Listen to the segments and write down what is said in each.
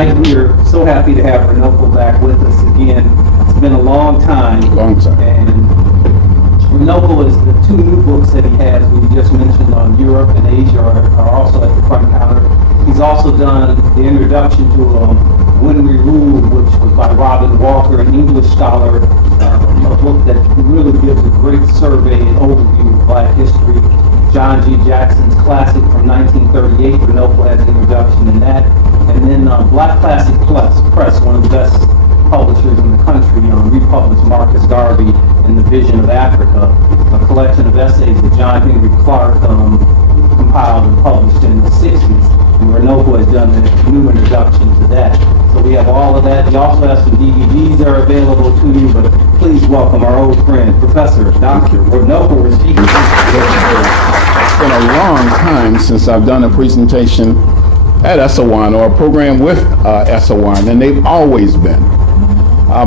tonight we are so happy to have Runoko back with us again. It's been a long time. And Runoko is the two new books that he has, we just mentioned, on Europe and Asia are also at the front counter. He's also done the introduction to When We Rule, which was by Robin Walker, an English scholar, a book that really gives a great survey and overview of Black history. John G. Jackson's classic from 1938, Runoko has the introduction in that. And then Black Classic Press, one of the best publishers in the country, republished Marcus Garvey and the Vision of Africa, a collection of essays that John Henry Clark compiled and published in the 60s. And Runoko has done a new introduction to that. So we have all of that. He also has some DVDs that are available to you, but please welcome our old friend, Professor Dr. Runoko Rashidi. It's been a long time since I've done a presentation at ESO WON or a program with ESO WON, and they've always been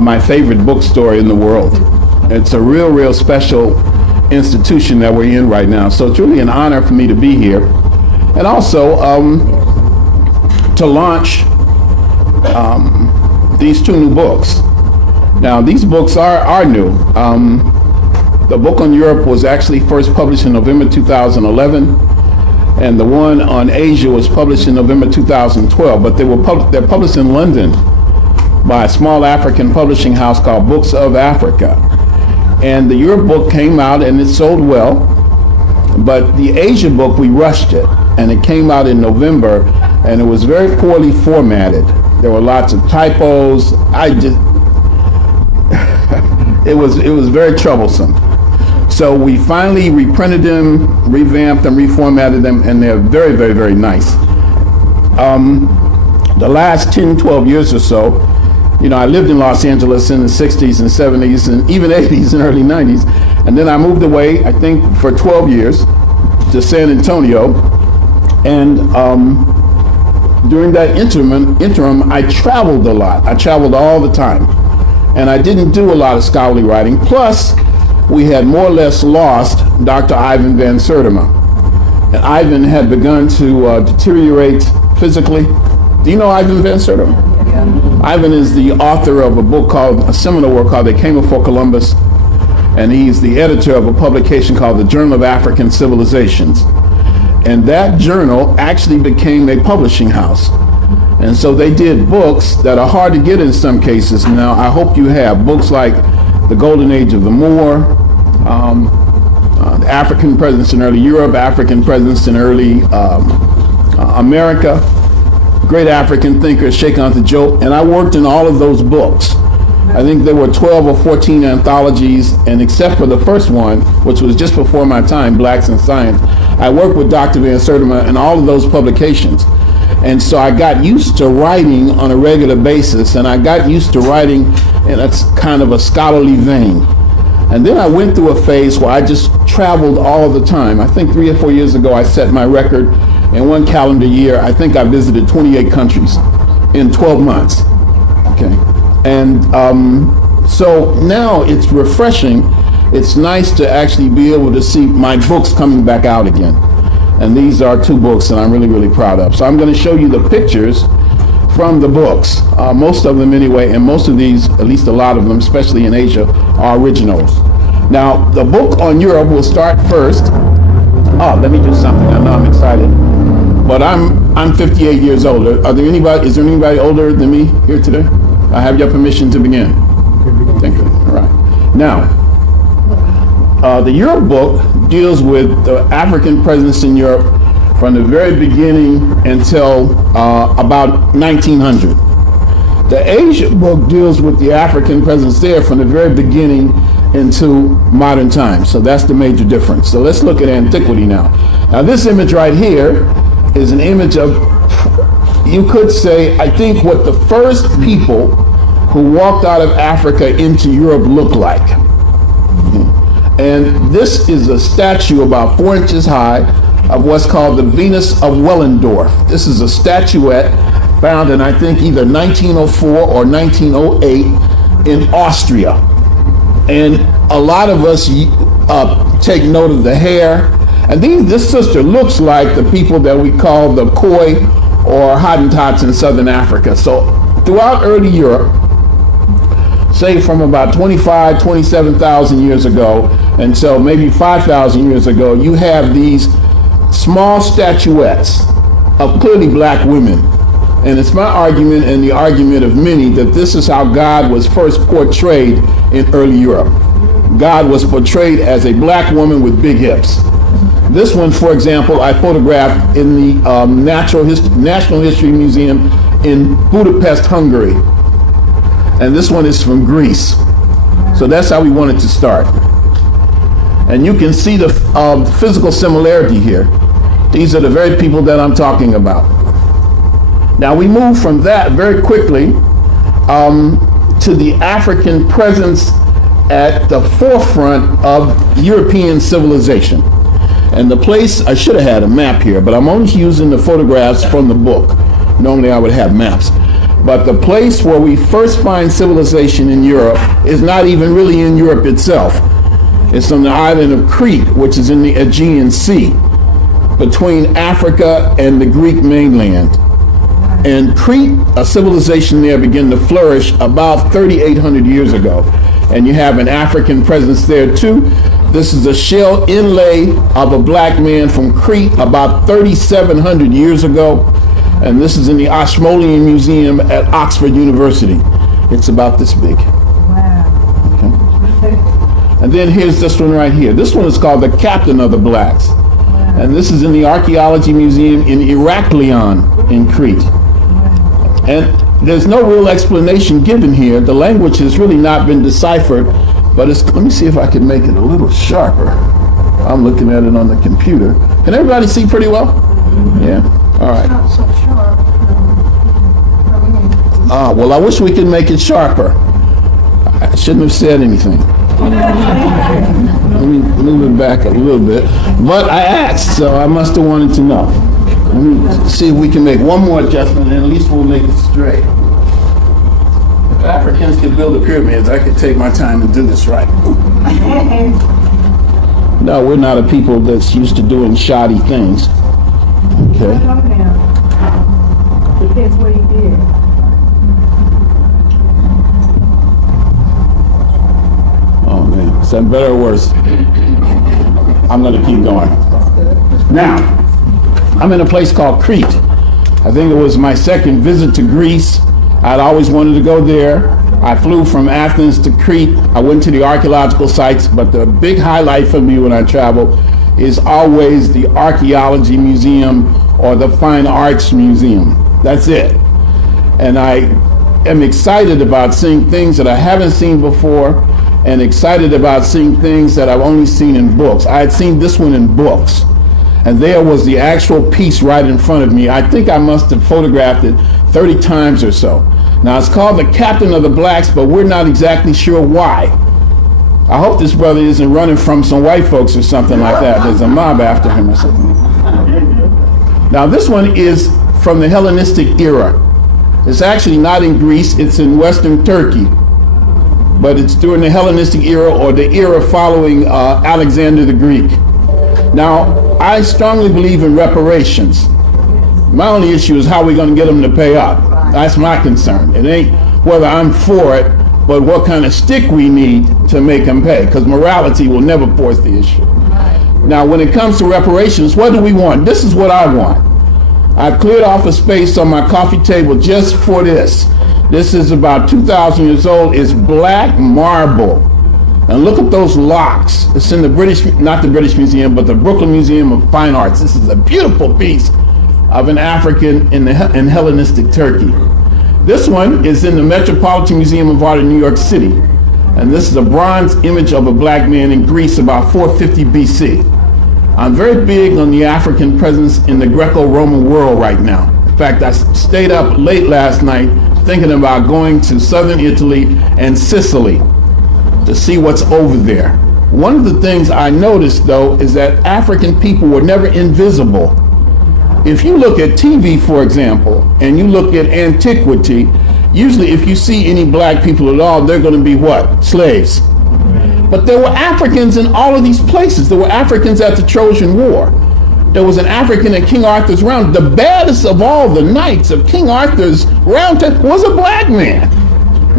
my favorite bookstore in the world. It's a real special institution that we're in right now. So it's really an honor for me to be here. And also to launch these two new books. Now these books are new. The book on Europe was actually first published in November 2011, and the one on Asia was published in November 2012, but they're published in London by a small African publishing house called Books of Africa. And the Europe book came out and it sold well, but the Asia book, we rushed it, and it came out in November, and it was very poorly formatted. There were lots of typos. It was very troublesome. So we finally reprinted them, revamped them, reformatted them, and they're very nice. The last 10, 12 years or so, I lived in Los Angeles in the 60s and 70s and even 80s and early 90s. And then I moved away, I think, for 12 years to San Antonio. And during that interim, I traveled a lot. I traveled all the time. And I didn't do a lot of scholarly writing. Plus, we had more or less lost Dr. Ivan Van Sertima. And Ivan had begun to deteriorate physically. Do you know Ivan Van Sertima? Yeah. Ivan is the author of a seminal work called They Came Before Columbus. And he's the editor of a publication called the Journal of African Civilizations. And that journal actually became a publishing house. And so they did books that are hard to get in some cases. Now, I hope you have books like The Golden Age of the Moor, the African presence in early Europe, African presence in early America, great African thinker, Sheikh Anta Diop, and I worked in all of those books. I think there were 12 or 14 anthologies, and except for the first one, which was just before my time, Blacks in Science, I worked with Dr. Van Sertima in all of those publications. And so I got used to writing on a regular basis, and I got used to writing in a kind of a scholarly vein. And then I went through a phase where I just traveled all the time. I think 3 or 4 years ago, I set my record. In one calendar year, I think I visited 28 countries in 12 months. Okay. And so now it's refreshing. It's nice to actually be able to see my books coming back out again. And these are two books that I'm really proud of. So I'm going to show you the pictures from the books, most of them anyway, and most of these, at least a lot of them, especially in Asia, are originals. Now, the book on Europe will start first. Oh, let me do something. I know I'm excited. But I'm 58 years old. Is there anybody older than me here today? I have your permission to begin. Thank you. All right. Now, the Europe book deals with the African presence in Europe from the very beginning until about 1900. The Asia book deals with the African presence there from the very beginning into modern times. So that's the major difference. So let's look at antiquity now. Now this image right here is an image of, you could say, I think what the first people who walked out of Africa into Europe looked like. And this is a statue about 4 inches high of what's called the Venus of Willendorf. This is a statuette found in, I think, either 1904 or 1908 in Austria. And a lot of us take note of the hair. And this sister looks like the people that we call the Khoi or Hottentots in southern Africa. So throughout early Europe, say from about 27,000 years ago until maybe 5,000 years ago, you have these small statuettes of clearly black women. And it's my argument and the argument of many that this is how God was first portrayed in early Europe. God was portrayed as a black woman with big hips. This one, for example, I photographed in the National History Museum in Budapest, Hungary. And this one is from Greece. So that's how we wanted to start. And you can see the physical similarity here. These are the very people that I'm talking about. Now we move from that very quickly to the African presence at the forefront of European civilization. And the place, I should have had a map here, but I'm only using the photographs from the book. Normally I would have maps. But the place where we first find civilization in Europe is not even really in Europe itself. It's on the island of Crete, which is in the Aegean Sea, between Africa and the Greek mainland. And Crete, a civilization there began to flourish about 3,800 years ago. And you have an African presence there too. This is a shell inlay of a black man from Crete about 3,700 years ago. And this is in the Ashmolean Museum at Oxford University. It's about this big. Wow. Okay. And then here's this one right here. This one is called the Captain of the Blacks. Wow. And this is in the Archaeology Museum in Heraklion in Crete. Wow. And there's no real explanation given here. The language has really not been deciphered, but let me see if I can make it a little sharper. I'm looking at it on the computer. Can everybody see pretty well? Yeah. All right. Not so sharp. Well, I wish we could make it sharper. I shouldn't have said anything. Let me move it back a little bit. But I asked, so I must have wanted to know. Let me see if we can make one more adjustment, and at least we'll make it straight. If Africans could build the pyramids, I could take my time and do this right. No, we're not a people that's used to doing shoddy things. Okay. Depends what he did. Oh man, is that better or worse? I'm gonna keep going. Now, I'm in a place called Crete. I think it was my second visit to Greece. I'd always wanted to go there. I flew from Athens to Crete. I went to the archaeological sites, but the big highlight for me when I travel is always the Archaeology Museum or the Fine Arts Museum. That's it. And I am excited about seeing things that I haven't seen before, and excited about seeing things that I've only seen in books. I had seen this one in books, and there was the actual piece right in front of me. I think I must have photographed it 30 times or so. Now it's called the Captain of the Blacks, but we're not exactly sure why. I hope this brother isn't running from some white folks or something like that. There's a mob after him or something. Now this one is from the Hellenistic era. It's actually not in Greece, it's in Western Turkey. But it's during the Hellenistic era, or the era following Alexander the Greek. Now, I strongly believe in reparations. My only issue is how we're going to get them to pay up. That's my concern. It ain't whether I'm for it, but what kind of stick we need to make them pay, because morality will never force the issue. Now, when it comes to reparations, what do we want? This is what I want. I've cleared off a space on my coffee table just for this. This is about 2,000 years old. It's black marble. And look at those locks. It's in the not the British Museum, but the Brooklyn Museum of Fine Arts. This is a beautiful piece of an African in Hellenistic Turkey. This one is in the Metropolitan Museum of Art in New York City. And this is a bronze image of a black man in Greece about 450 BC. I'm very big on the African presence in the Greco-Roman world right now. In fact, I stayed up late last night thinking about going to southern Italy and Sicily to see what's over there. One of the things I noticed, though, is that African people were never invisible. If you look at TV, for example, and you look at antiquity, usually if you see any black people at all, they're going to be what? Slaves. But there were Africans in all of these places. There were Africans at the Trojan War. there was an African at King Arthur's round. The baddest of all the knights of King Arthur's round table was a black man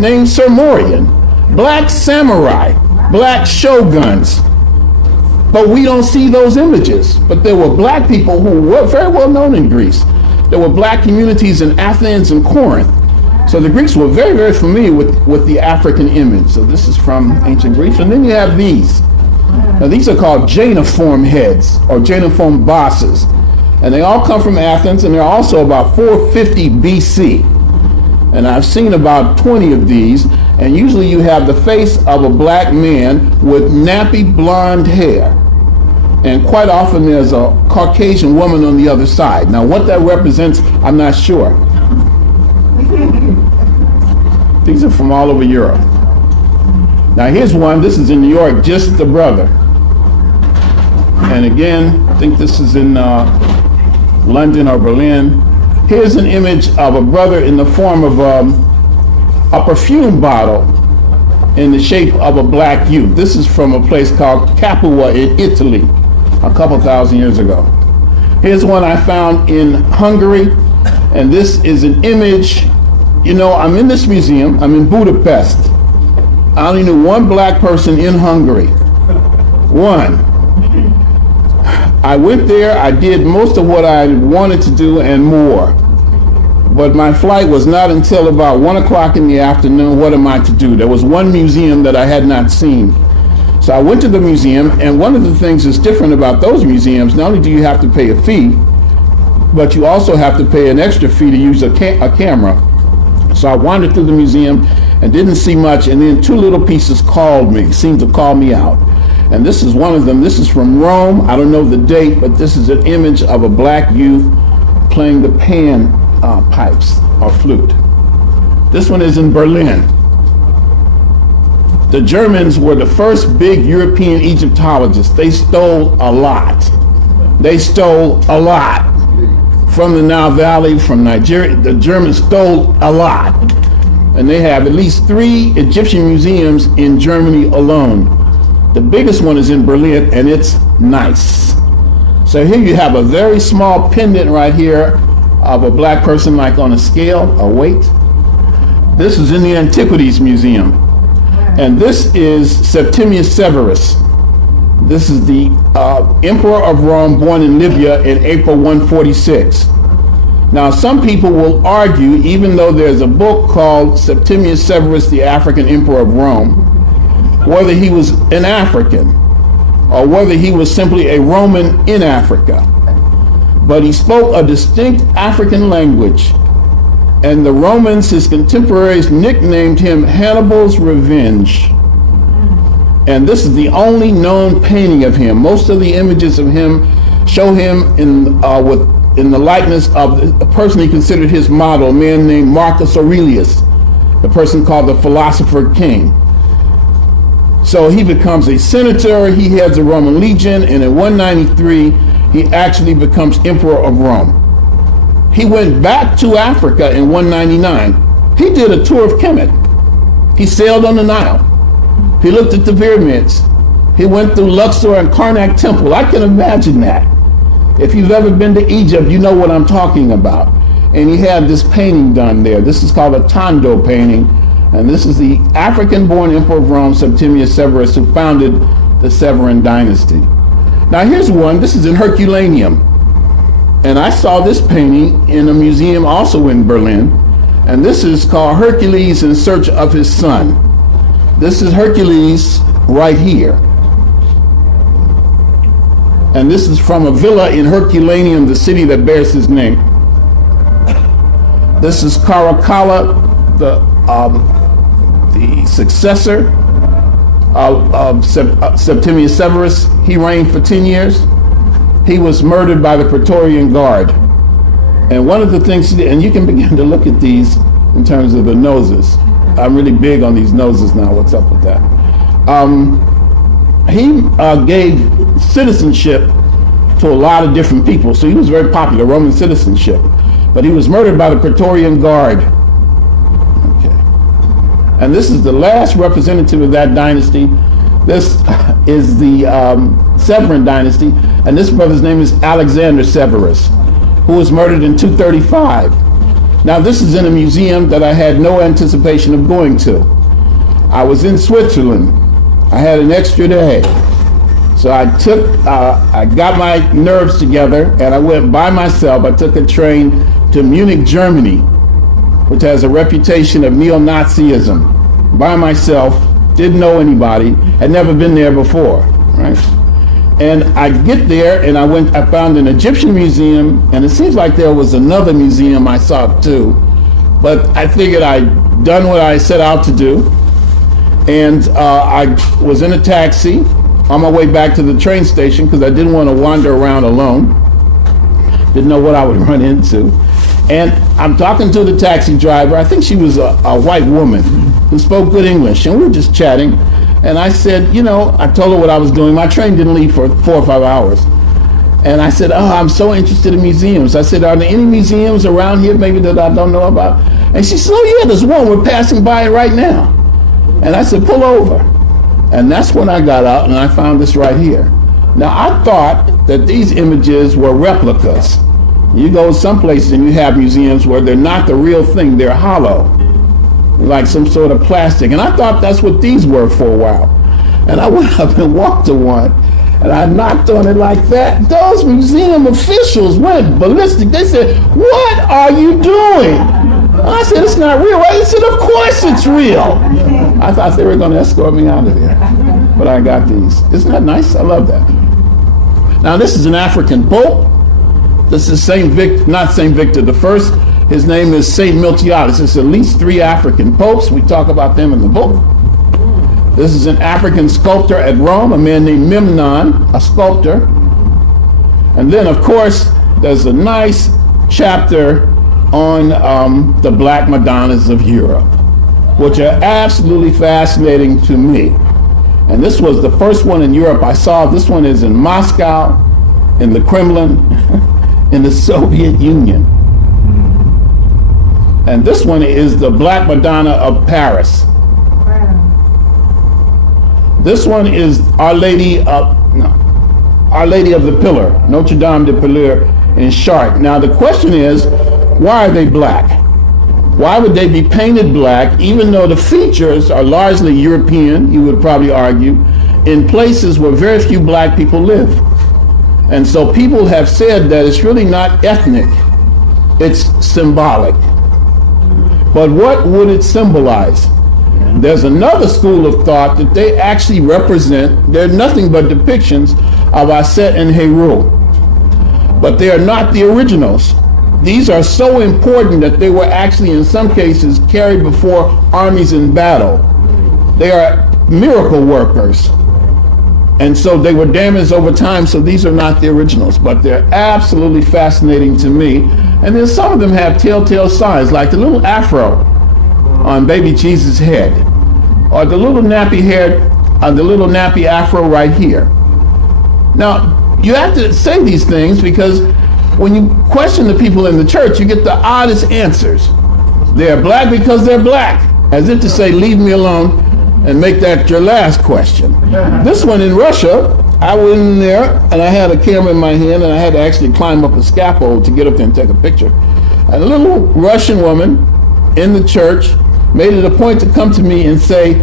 named Sir Morian. Black samurai, black shoguns. But we don't see those images. But there were black people who were very well known in Greece. There were black communities in Athens and Corinth. So the Greeks were very, very familiar with the African image. So this is from ancient Greece. And then you have these. Now these are called Janeiform heads or Janeiform bosses. And they all come from Athens, and they're also about 450 BC. And I've seen about 20 of these. And usually you have the face of a black man with nappy blonde hair. And quite often there's a Caucasian woman on the other side. Now what that represents, I'm not sure. These are from all over Europe. Now here's one, this is in New York, just the brother. And again, I think this is in London or Berlin. Here's an image of a brother in the form of a perfume bottle in the shape of a black youth. This is from a place called Capua in Italy, a couple thousand years ago. Here's one I found in Hungary, and this is an image. You know, I'm in this museum, I'm in Budapest. I only knew one black person in Hungary. One. I went there, I did most of what I wanted to do and more. But my flight was not until about 1 o'clock in the afternoon. What am I to do? There was one museum that I had not seen. So I went to the museum, and one of the things that's different about those museums, not only do you have to pay a fee, but you also have to pay an extra fee to use a camera. So I wandered through the museum and didn't see much, and then two little pieces seemed to call me out. And this is one of them. This is from Rome. I don't know the date, but this is an image of a black youth playing the pan pipes or flute. This one is in Berlin. The Germans were the first big European Egyptologists. They stole a lot. They stole a lot. From the Nile Valley, from Nigeria, the Germans stole a lot. And they have at least 3 Egyptian museums in Germany alone. The biggest one is in Berlin, and it's nice. So here you have a very small pendant right here of a black person, like on a scale, a weight. This is in the Antiquities Museum. And this is Septimius Severus. This is the Emperor of Rome, born in Libya in April 146. Now, some people will argue, even though there's a book called Septimius Severus, the African Emperor of Rome, whether he was an African or whether he was simply a Roman in Africa. But he spoke a distinct African language, and the Romans, his contemporaries, nicknamed him Hannibal's Revenge. And this is the only known painting of him. Most of the images of him show him in the likeness of the person he considered his model, a man named Marcus Aurelius, the person called the philosopher king. So he becomes a senator, he heads a Roman legion, and in 193, he actually becomes emperor of Rome. He went back to Africa in 199. He did a tour of Kemet. He sailed on the Nile. He looked at the pyramids. He went through Luxor and Karnak Temple. I can imagine that. If you've ever been to Egypt, you know what I'm talking about. And he had this painting done there. This is called a Tondo painting. And this is the African-born Emperor of Rome, Septimius Severus, who founded the Severan dynasty. Now here's one. This is in Herculaneum. And I saw this painting in a museum also in Berlin. And this is called Hercules in Search of His Son. This is Hercules right here. And this is from a villa in Herculaneum, the city that bears his name. This is Caracalla, the successor of Septimius Severus. He reigned for 10 years. He was murdered by the Praetorian Guard. And one of the things he did, and you can begin to look at these in terms of the noses. I'm really big on these noses now. What's up with that? He gave citizenship to a lot of different people. So he was very popular, Roman citizenship. But he was murdered by the Praetorian Guard. Okay. And this is the last representative of that dynasty. This is the Severan dynasty, and this brother's name is Alexander Severus, who was murdered in 235. Now, this is in a museum that I had no anticipation of going to. I was in Switzerland. I had an extra day. So I got my nerves together, and I went by myself. I took a train to Munich, Germany, which has a reputation of neo-Nazism, by myself. Didn't know anybody, had never been there before, right? And I get there, and I found an Egyptian museum, and it seems like there was another museum I saw too, but I figured I'd done what I set out to do, and I was in a taxi on my way back to the train station because I didn't want to wander around alone, didn't know what I would run into. And I'm talking to the taxi driver. I think she was a white woman who spoke good English, and we were just chatting. And I said, I told her what I was doing. My train didn't leave for 4 or 5 hours. And I said, I'm so interested in museums. I said, are there any museums around here maybe that I don't know about? And she said, oh yeah, there's one. We're passing by it right now. And I said, pull over. And that's when I got out and I found this right here. Now, I thought that these images were replicas. You go someplace and you have museums where they're not the real thing, they're hollow, like some sort of plastic. And I thought that's what these were for a while. And I went up and walked to one, and I knocked on it like that. Those museum officials went ballistic. They said, what are you doing? I said, it's not real, right? They said, of course it's real. I thought they were going to escort me out of there, but I got these. Isn't that nice? I love that. Now, this is an African pope. This is not Saint Victor the First. His name is Saint Miltiades. There's at least 3 African popes. We talk about them in the book. This is an African sculptor at Rome, a man named Memnon, a sculptor. And then, of course, there's a nice chapter on the Black Madonnas of Europe, which are absolutely fascinating to me. And this was the first one in Europe I saw. This one is in Moscow, in the Kremlin, in the Soviet Union. And this one is the Black Madonna of Paris. This one is Our Lady of the Pillar, Notre Dame de Pillar in Chartres. Now the question is, why are they black? Why would they be painted black, even though the features are largely European, you would probably argue, in places where very few black people live? And so people have said that it's really not ethnic, it's symbolic. But what would it symbolize? There's another school of thought that they actually represent, they're nothing but depictions of Aset and Heru. But they are not the originals. These are so important that they were actually, in some cases, carried before armies in battle. They are miracle workers. And so they were damaged over time, so these are not the originals, but they're absolutely fascinating to me. And then some of them have telltale signs, like the little afro on baby Jesus' head, or the little nappy afro right here. Now, you have to say these things because when you question the people in the church, you get the oddest answers. They're black because they're black, as if to say, leave me alone and make that your last question. This one in Russia, I went in there and I had a camera in my hand and I had to actually climb up a scaffold to get up there and take a picture. And a little Russian woman in the church made it a point to come to me and say,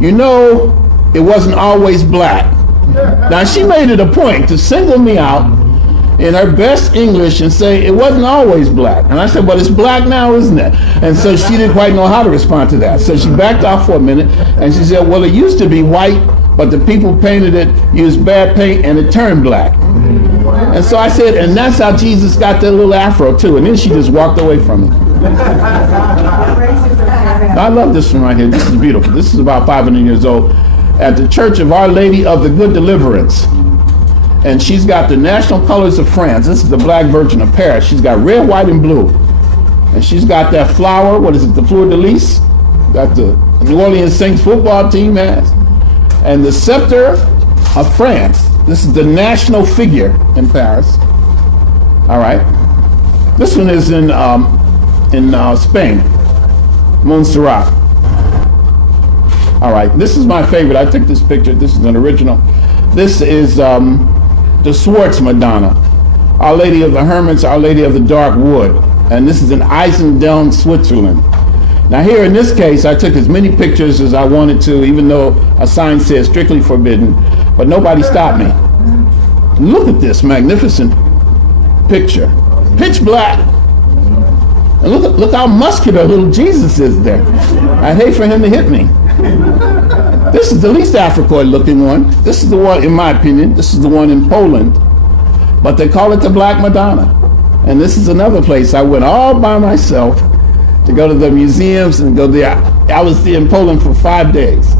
it wasn't always black. Now she made it a point to single me out in her best English and say it wasn't always black. And I said, but it's black now, isn't it? And so she didn't quite know how to respond to that. So she backed off for a minute and she said, well, it used to be white, but the people painted it, used bad paint, and it turned black. And so I said, and that's how Jesus got that little afro too. And then she just walked away from it. I love this one right here. This is beautiful. This is about 500 years old at the Church of Our Lady of the Good Deliverance. And she's got the national colors of France. This is the Black Virgin of Paris. She's got red, white, and blue. And she's got that flower, the fleur de lis, that the New Orleans Saints football team has. And the scepter of France. This is the national figure in Paris. All right. This one is in Spain, Montserrat. All right, this is my favorite. I took this picture. This is an original. This is the Swartz Madonna, Our Lady of the Hermits, Our Lady of the Dark Wood. And this is in Eisendeln, Switzerland. Now here in this case, I took as many pictures as I wanted to, even though a sign says strictly forbidden, but nobody stopped me. Look at this magnificent picture. Pitch black. And look how muscular little Jesus is there. I'd hate for him to hit me. This is the least Africoid looking one. This is the one, in my opinion, this is the one in Poland. But they call it the Black Madonna. And this is another place I went all by myself to go to the museums and go there. I was in Poland for 5 days.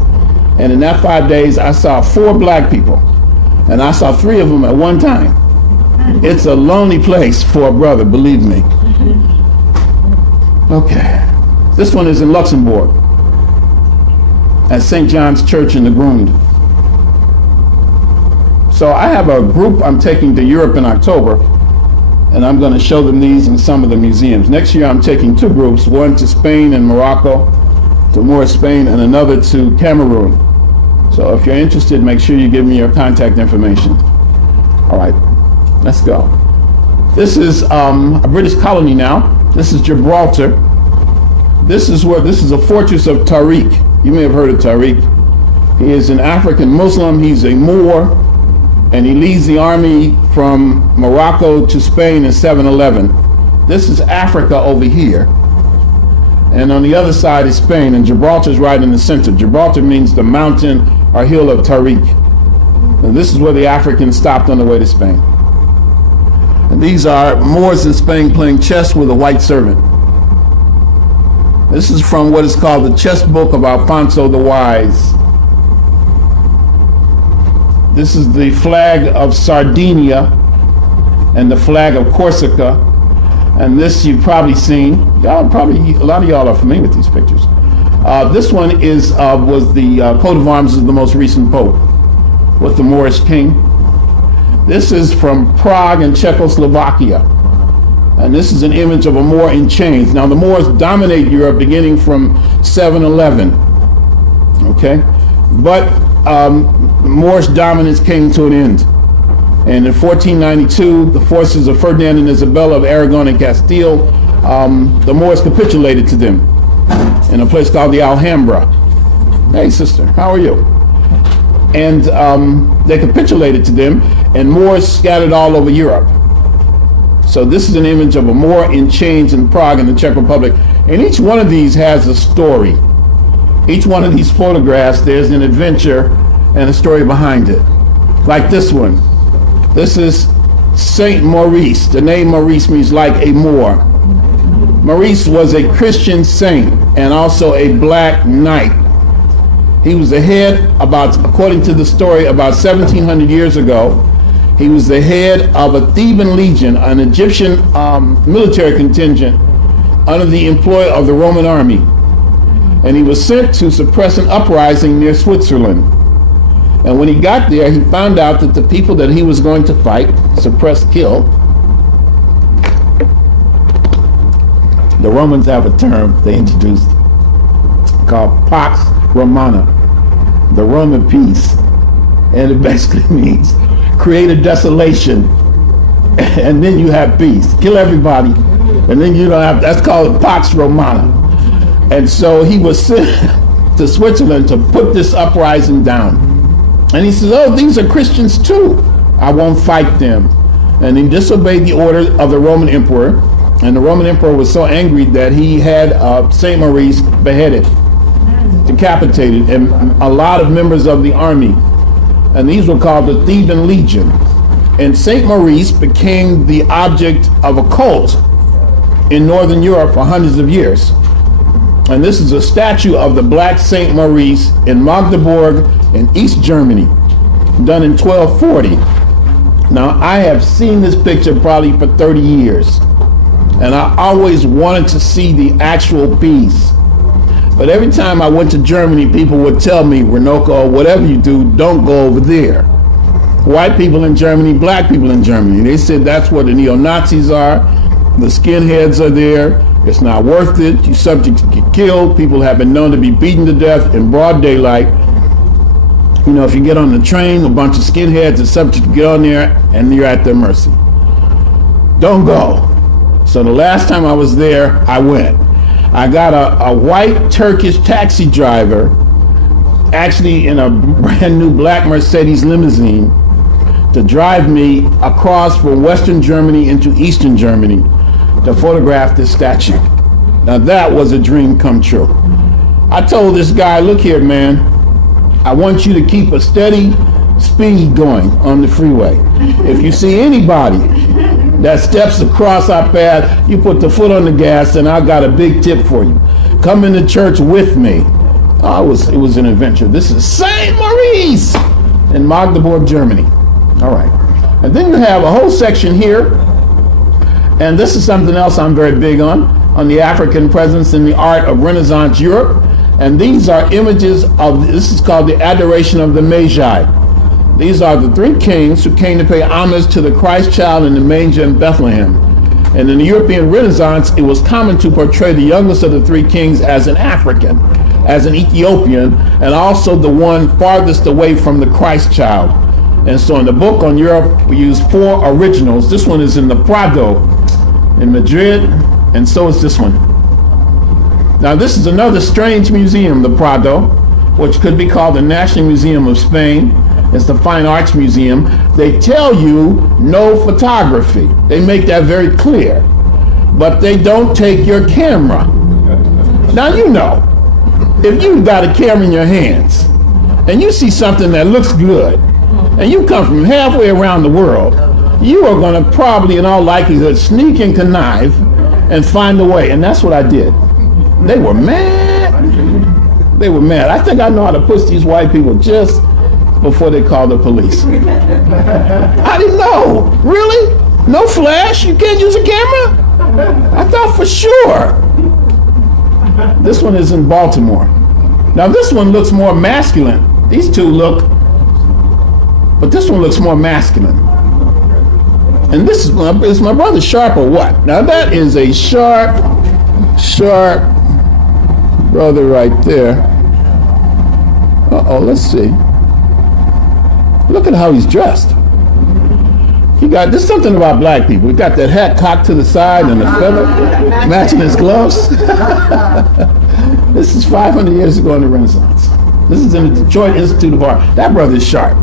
And in that 5 days, I saw 4 black people. And I saw 3 of them at one time. It's a lonely place for a brother, believe me. Okay. This one is in Luxembourg at St. John's Church in the Grund. So I have a group I'm taking to Europe in October, and I'm going to show them these in some of the museums. Next year I'm taking 2 groups, one to Spain and Morocco, to Moorish Spain, and another to Cameroon. So if you're interested, make sure you give me your contact information. All right, let's go. This is a British colony now. This is Gibraltar. This is a fortress of Tariq. You may have heard of Tariq. He is an African Muslim. He's a Moor, and he leads the army from Morocco to Spain in 711. This is Africa over here. And on the other side is Spain, and Gibraltar's right in the center. Gibraltar means the mountain or hill of Tariq. And this is where the Africans stopped on the way to Spain. And these are Moors in Spain playing chess with a white servant. This is from what is called the Chess Book of Alfonso the Wise. This is the flag of Sardinia and the flag of Corsica. And this you've probably seen. A lot of y'all are familiar with these pictures. This one was the coat of arms of the most recent Pope with the Moorish king. This is from Prague in Czechoslovakia. And this is an image of a Moor in chains. Now the Moors dominate Europe beginning from 711. Okay? But Moorish dominance came to an end. And in 1492, the forces of Ferdinand and Isabella of Aragon and Castile, the Moors capitulated to them in a place called the Alhambra. Hey sister, how are you? And they capitulated to them, and Moors scattered all over Europe. So this is an image of a Moor in chains in Prague in the Czech Republic. And each one of these has a story. Each one of these photographs, there's an adventure and a story behind it. Like this one. This is Saint Maurice. The name Maurice means like a Moor. Maurice was a Christian saint and also a black knight. He was the head, according to the story, about 1700 years ago. He was the head of a Theban legion, an Egyptian military contingent under the employ of the Roman army. And he was sent to suppress an uprising near Switzerland. And when he got there, he found out that the people that he was going to fight, suppress, kill, the Romans have a term they introduced called Pax Romana, the Roman peace. And it basically means create a desolation and then you have peace. Kill everybody and then you don't have, that's called Pax Romana. And so he was sent to Switzerland to put this uprising down. And he says, oh, these are Christians too. I won't fight them. And he disobeyed the order of the Roman emperor. And the Roman emperor was so angry that he had St. Maurice beheaded, decapitated, and a lot of members of the army. And these were called the Theban Legion. And St. Maurice became the object of a cult in Northern Europe for hundreds of years. And this is a statue of the Black St. Maurice in Magdeburg in East Germany, done in 1240. Now, I have seen this picture probably for 30 years, and I always wanted to see the actual piece. But every time I went to Germany, people would tell me, Runoko, whatever you do, don't go over there. White people in Germany, black people in Germany. They said that's where the neo-Nazis are, the skinheads are there, It's not worth it. You're subject to get killed. People have been known to be beaten to death in broad daylight. You know, if you get on the train, a bunch of skinheads are subject to get on there and you're at their mercy. Don't go. So the last time I was there, I went. I got a white Turkish taxi driver, actually in a brand new black Mercedes limousine, to drive me across from Western Germany into Eastern Germany to photograph this statue. Now that was a dream come true. I told this guy, look here, man, I want you to keep a steady speed going on the freeway. If you see anybody that steps across our path, you put the foot on the gas, and I got a big tip for you. Come into church with me. It was an adventure. This is St. Maurice in Magdeburg, Germany. All right. And then you have a whole section here, and this is something else I'm very big on the African presence in the art of Renaissance Europe. And these are images of, this is called the Adoration of the Magi. These are the three kings who came to pay homage to the Christ child in the manger in Bethlehem. And in the European Renaissance, it was common to portray the youngest of the three kings as an African, as an Ethiopian, and also the one farthest away from the Christ child. And so in the book on Europe, we use 4 originals. This one is in the Prado in Madrid, and so is this one. Now this is another strange museum, the Prado, which could be called the National Museum of Spain. It's the Fine Arts Museum. They tell you no photography. They make that very clear. But they don't take your camera. Now you know, if you've got a camera in your hands and you see something that looks good, and you come from halfway around the world, you are going to probably, in all likelihood, sneak and connive and find a way. And that's what I did. They were mad. They were mad. I think I know how to push these white people just before they called the police. I didn't know. Really? No flash? You can't use a camera? I thought for sure. This one is in Baltimore. Now this one looks more masculine. These two look, but this one looks more masculine. And this is my brother Sharp or what? Now that is a sharp brother right there. Uh-oh, let's see. Look at how he's dressed. There's something about black people. He got that hat cocked to the side and the feather matching his gloves. This is 500 years ago in the Renaissance. This is in the Detroit Institute of Art. That brother's sharp.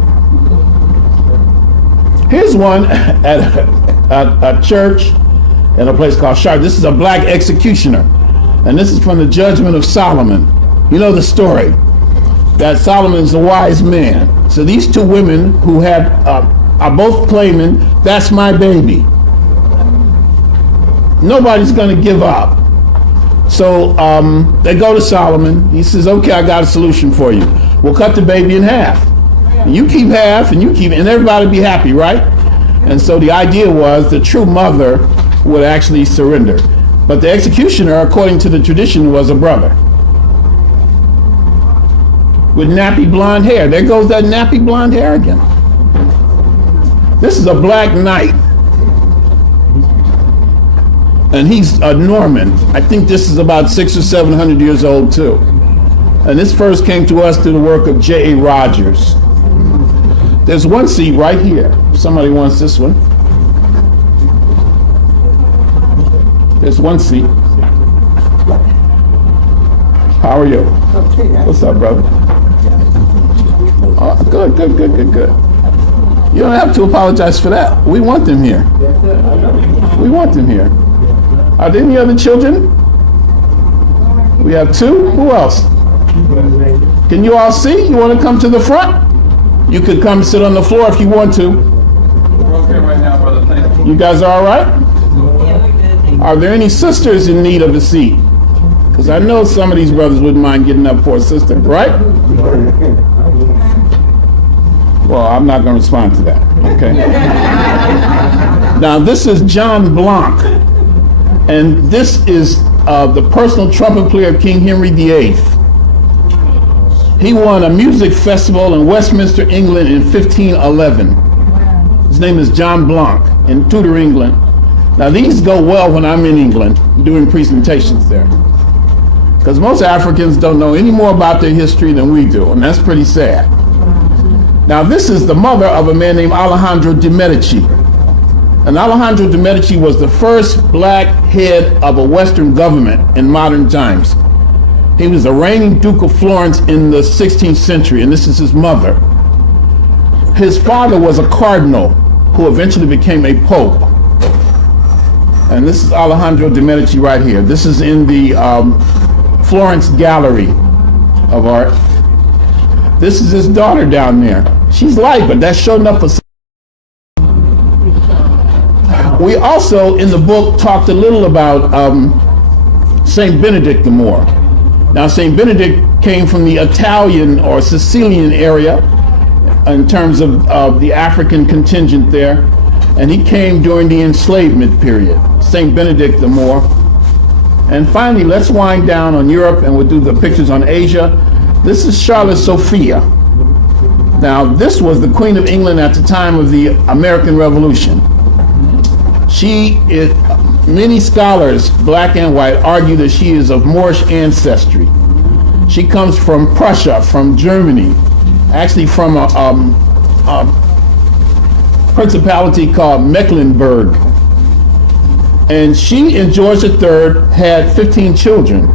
Here's one at a church in a place called Sharp. This is a black executioner. And this is from the Judgment of Solomon. You know the story, that Solomon is a wise man. So these two women who are both claiming, that's my baby. Nobody's going to give up. So they go to Solomon. He says, okay, I got a solution for you. We'll cut the baby in half. And you keep half, and everybody be happy, right? And so the idea was the true mother would actually surrender. But the executioner, according to the tradition, was a brother with nappy blonde hair. There goes that nappy blonde hair again. This is a black knight. And he's a Norman. I think this is about 600 or 700 years old too. And this first came to us through the work of J.A. Rogers. There's one seat right here. If somebody wants this one. There's one seat. How are you? What's up, brother? Oh, good. You don't have to apologize for that. We want them here. We want them here. Are there any other children? We have 2. Who else? Can you all see? You want to come to the front? You could come sit on the floor if you want to. We're okay right now, brother. Thank you. You guys are all right? Are there any sisters in need of a seat? Because I know some of these brothers wouldn't mind getting up for a sister, right? Well, I'm not going to respond to that, okay? Now, this is John Blanc, and this is the personal trumpet player of King Henry VIII. He won a music festival in Westminster, England in 1511. His name is John Blanc in Tudor, England. Now these go well when I'm in England doing presentations there, because most Africans don't know any more about their history than we do, and that's pretty sad. Now this is the mother of a man named Alejandro de Medici. And Alejandro de Medici was the first black head of a Western government in modern times. He was the reigning Duke of Florence in the 16th century, and this is his mother. His father was a cardinal who eventually became a pope. And this is Alejandro de Medici right here. This is in the Florence Gallery of Art. This is his daughter down there. She's light, but that's showing up for. We also, in the book, talked a little about Saint Benedict the Moor. Now, Saint Benedict came from the Italian or Sicilian area in terms of the African contingent there, and he came during the enslavement period, Saint Benedict the Moor. And finally, let's wind down on Europe, and we'll do the pictures on Asia. This is Charlotte Sophia. Now, this was the Queen of England at the time of the American Revolution. Many scholars, black and white, argue that she is of Moorish ancestry. She comes from Prussia, from Germany, actually from a principality called Mecklenburg. And she and George III had 15 children.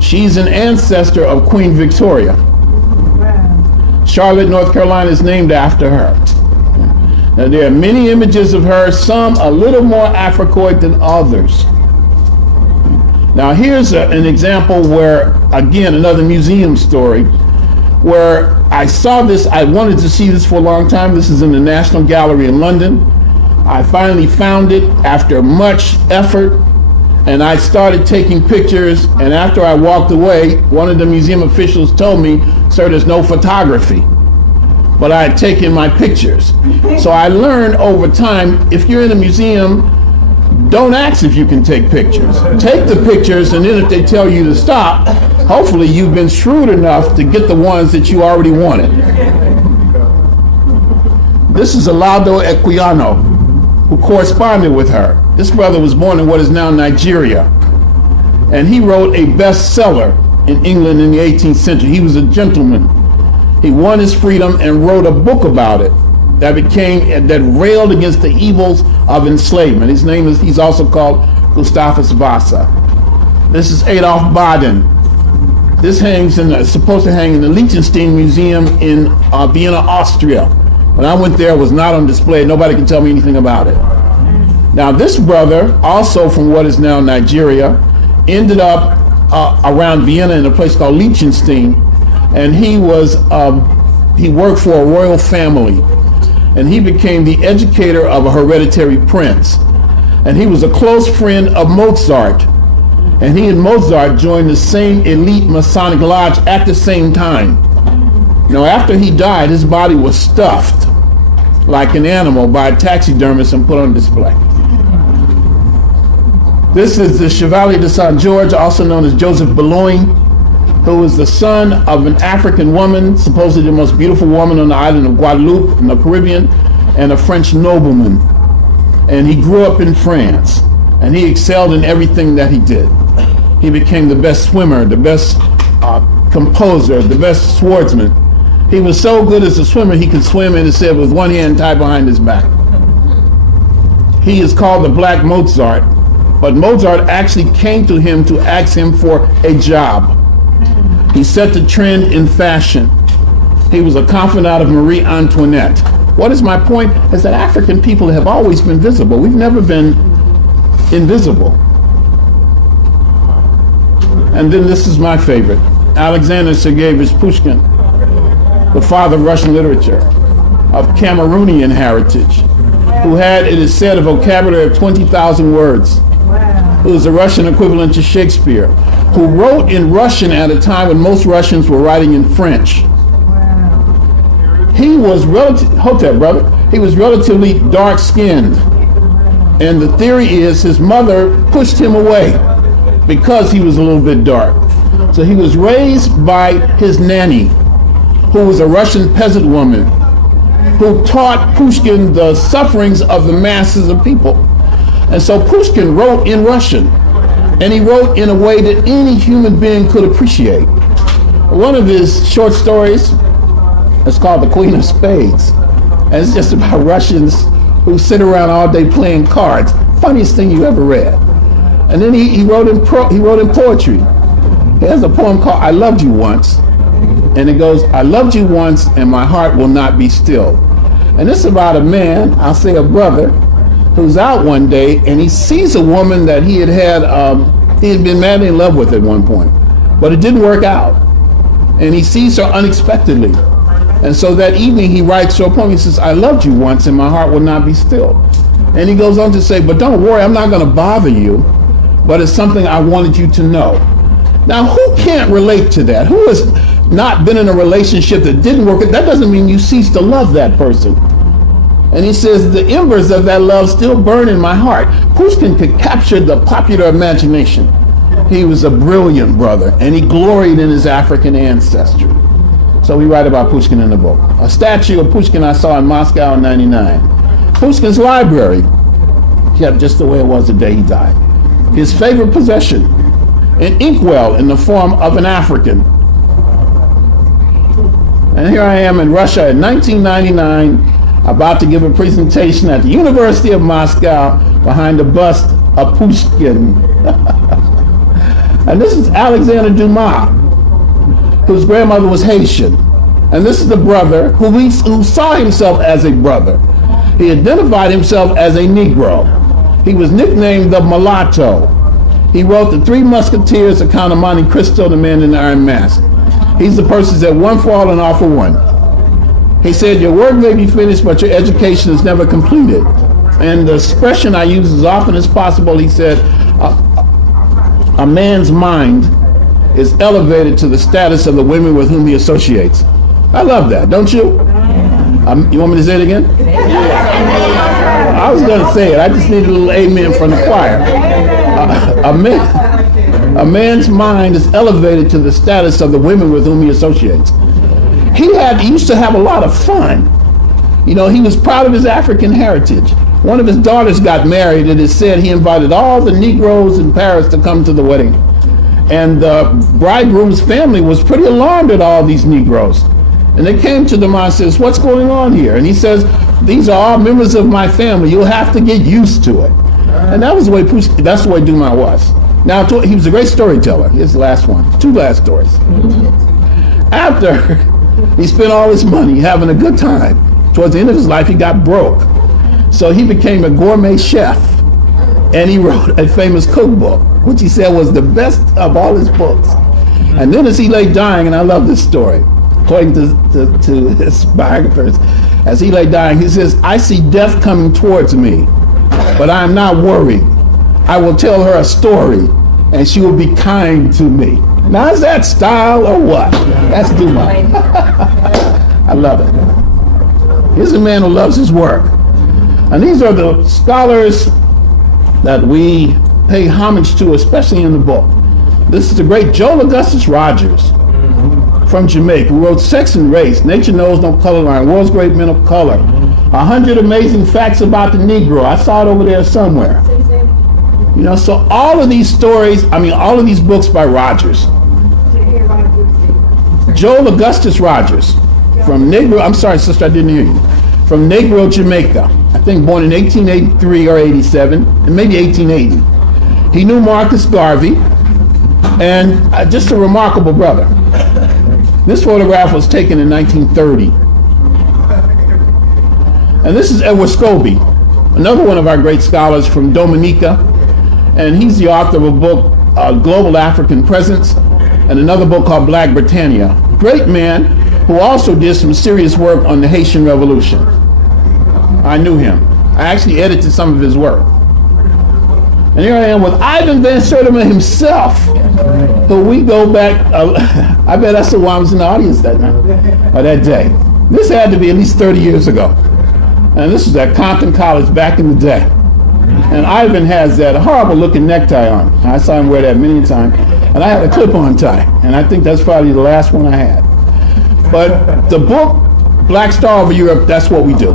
She's an ancestor of Queen Victoria. Charlotte, North Carolina is named after her. Now, there are many images of her, some a little more Africoid than others. Now, here's an example where, again, another museum story, where I saw this. I wanted to see this for a long time. This is in the National Gallery in London. I finally found it after much effort, and I started taking pictures, and after I walked away, one of the museum officials told me, "Sir, there's no photography." But I had taken my pictures. So I learned over time, if you're in a museum, don't ask if you can take pictures. Take the pictures, and then if they tell you to stop, hopefully you've been shrewd enough to get the ones that you already wanted. This is Olaudah Equiano, who corresponded with her. This brother was born in what is now Nigeria, and he wrote a bestseller in England in the 18th century. He was a gentleman. He won his freedom and wrote a book about it that railed against the evils of enslavement. His name is, he's also called Gustavus Vasa. This is Adolf Baden. This is supposed to hang in the Liechtenstein Museum in Vienna, Austria. When I went there, it was not on display. Nobody can tell me anything about it. Now, this brother, also from what is now Nigeria, ended up around Vienna in a place called Liechtenstein. And he worked for a royal family, and he became the educator of a hereditary prince. And he was a close friend of Mozart, and he and Mozart joined the same elite Masonic lodge at the same time. Now, after he died, his body was stuffed like an animal by a taxidermist and put on display. This is the Chevalier de Saint George, also known as Joseph Boulogne, who is the son of an African woman, supposedly the most beautiful woman on the island of Guadeloupe in the Caribbean, and a French nobleman. And he grew up in France, and he excelled in everything that he did. He became the best swimmer, the best composer, the best swordsman. He was so good as a swimmer, he could swim, and it said, with one hand tied behind his back. He is called the Black Mozart, but Mozart actually came to him to ask him for a job. He set the trend in fashion. He was a confidant of Marie Antoinette. What is my point? Is that African people have always been visible. We've never been invisible. And then this is my favorite, Alexander Sergeyevich Pushkin, the father of Russian literature, of Cameroonian heritage, who had, it is said, a vocabulary of 20,000 words. Who is the Russian equivalent to Shakespeare, who wrote in Russian at a time when most Russians were writing in French. He was relatively dark-skinned, and the theory is his mother pushed him away because he was a little bit dark. So he was raised by his nanny, who was a Russian peasant woman, who taught Pushkin the sufferings of the masses of people. And so Pushkin wrote in Russian, and he wrote in a way that any human being could appreciate. One of his short stories is called The Queen of Spades, and it's just about Russians who sit around all day playing cards. Funniest thing you ever read. And then he wrote in poetry. He has a poem called I Loved You Once, and it goes, I loved you once and my heart will not be still. And this is about a man, I'll say a brother, who's out one day and he sees a woman that he had been madly in love with at one point, but it didn't work out. And he sees her unexpectedly. And so that evening he writes her a poem. He says, I loved you once and my heart will not be still. And he goes on to say, but don't worry, I'm not going to bother you, but it's something I wanted you to know. Now, who can't relate to that? Who has not been in a relationship that didn't work? That doesn't mean you cease to love that person. And he says, the embers of that love still burn in my heart. Pushkin could capture the popular imagination. He was a brilliant brother, and he gloried in his African ancestry. So we write about Pushkin in the book. A statue of Pushkin I saw in Moscow in '99. Pushkin's library kept just the way it was the day he died. His favorite possession, an inkwell in the form of an African. And here I am in Russia in 1999, about to give a presentation at the University of Moscow behind the bust of Pushkin. And this is Alexander Dumas, whose grandmother was Haitian. And this is the brother who saw himself as a brother. He identified himself as a Negro. He was nicknamed the Mulatto. He wrote The Three Musketeers, The Count of Monte Cristo, The Man in the Iron Mask. He's the person that one for all and all for one. He said, your work may be finished, but your education is never completed. And the expression I use as often as possible, he said, a man's mind is elevated to the status of the women with whom he associates. I love that, don't you? You want me to say it again? I was going to say it. I just need a little amen from the choir. A man's mind is elevated to the status of the women with whom he associates. He used to have a lot of fun. You know, he was proud of his African heritage. One of his daughters got married, and it said he invited all the Negroes in Paris to come to the wedding. And the bridegroom's family was pretty alarmed at all these Negroes. And they came to the man and says, what's going on here? And he says, these are all members of my family. You'll have to get used to it. And that was the way that's the way Dumas was. Now, he was a great storyteller. Here's the last one. Two last stories. After he spent all his money having a good time, towards the end of his life, he got broke. So he became a gourmet chef, and he wrote a famous cookbook, which he said was the best of all his books. And then as he lay dying, and I love this story, according to his biographers, as he lay dying, he says, I see death coming towards me, but I am not worried. I will tell her a story, and she will be kind to me. Now, is that style or what? That's Dumas. I love it. Here's a man who loves his work. And these are the scholars that we pay homage to, especially in the book. This is the great Joel Augustus Rogers from Jamaica, who wrote Sex and Race, Nature Knows No Color Line, World's Great Men of Color, 100 Amazing Facts About the Negro. I saw it over there somewhere. You know, so all of these stories, all of these books by Rogers. Joel Augustus Rogers, from Negro, I'm sorry, sister, I didn't hear you. From Negro, Jamaica, I think born in 1883 or 87, and maybe 1880. He knew Marcus Garvey, and just a remarkable brother. This photograph was taken in 1930. And this is Edward Scobie, another one of our great scholars from Dominica, and he's the author of a book, Global African Presence, and another book called Black Britannia. Great man who also did some serious work on the Haitian Revolution. I knew him. I actually edited some of his work. And here I am with Ivan Van Sertima himself, who we go back, I bet that's the one I was in the audience that night, or that day. This had to be at least 30 years ago. And this was at Compton College back in the day. And Ivan has that horrible looking necktie on. I saw him wear that many times. And I had a clip-on tie. And I think that's probably the last one I had. But the book, Black Star Over Europe, that's what we do.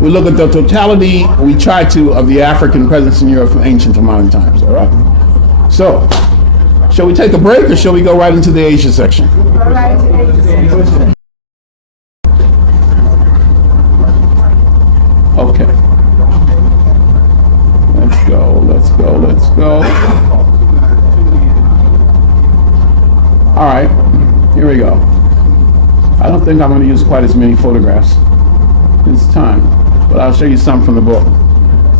We look at the totality, we try to, of the African presence in Europe from ancient to modern times, all right? So, shall we take a break or shall we go right into the Asia section? Go right to Asia section. Okay. Let's go, let's go, let's go. All right, here we go. I don't think I'm going to use quite as many photographs this time, but I'll show you some from the book.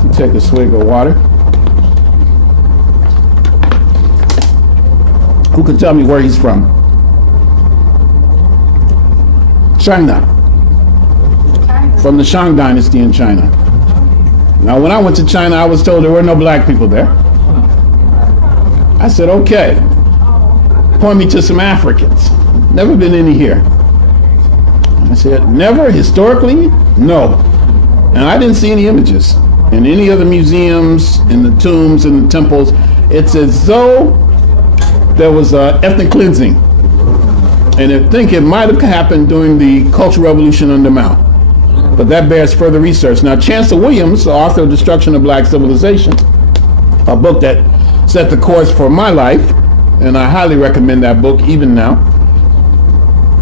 So take a swig of water. Who can tell me where he's from? China. From the Shang Dynasty in China. Now, when I went to China, I was told there were no black people there. I said, okay. Point me to some Africans. Never been any here. I said, never? Historically? No. And I didn't see any images in any of the museums, in the tombs, in the temples. It's as though there was ethnic cleansing. And I think it might have happened during the Cultural Revolution under Mao. But that bears further research. Now, Chancellor Williams, the author of Destruction of Black Civilization, a book that set the course for my life, and I highly recommend that book even now,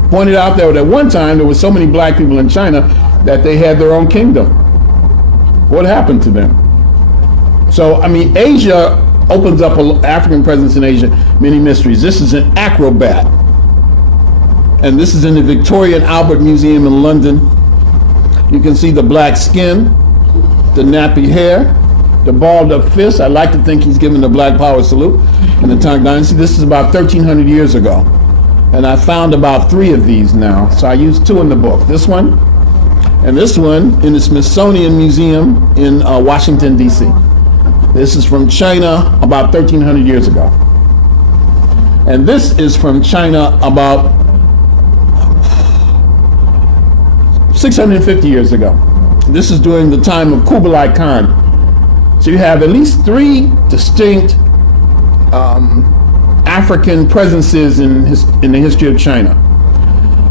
pointed out that at one time there were so many black people in China that they had their own kingdom. What happened to them? So, I mean, Asia opens up an African presence in Asia, many mysteries. This is an acrobat. And this is in the Victoria and Albert Museum in London. You can see the black skin, the nappy hair, the balled up fist. I like to think he's giving the Black Power salute in the Tang Dynasty. This is about 1,300 years ago. And I found about 3 of these now. So I used 2 in the book. This one and this one in the Smithsonian Museum in Washington, D.C. This is from China about 1,300 years ago. And this is from China about 650 years ago. This is during the time of Kublai Khan. So you have at least 3 distinct African presences in the history of China.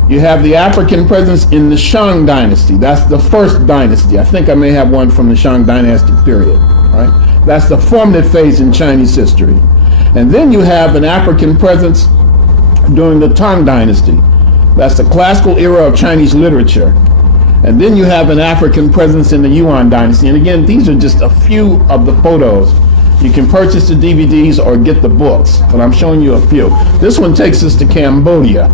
You have the African presence in the Shang Dynasty. That's the first dynasty. I think I may have one from the Shang Dynasty period, right? That's the formative phase in Chinese history. And then you have an African presence during the Tang Dynasty. That's the classical era of Chinese literature. And then you have an African presence in the Yuan Dynasty. And again, these are just a few of the photos. You can purchase the DVDs or get the books, but I'm showing you a few. This one takes us to Cambodia.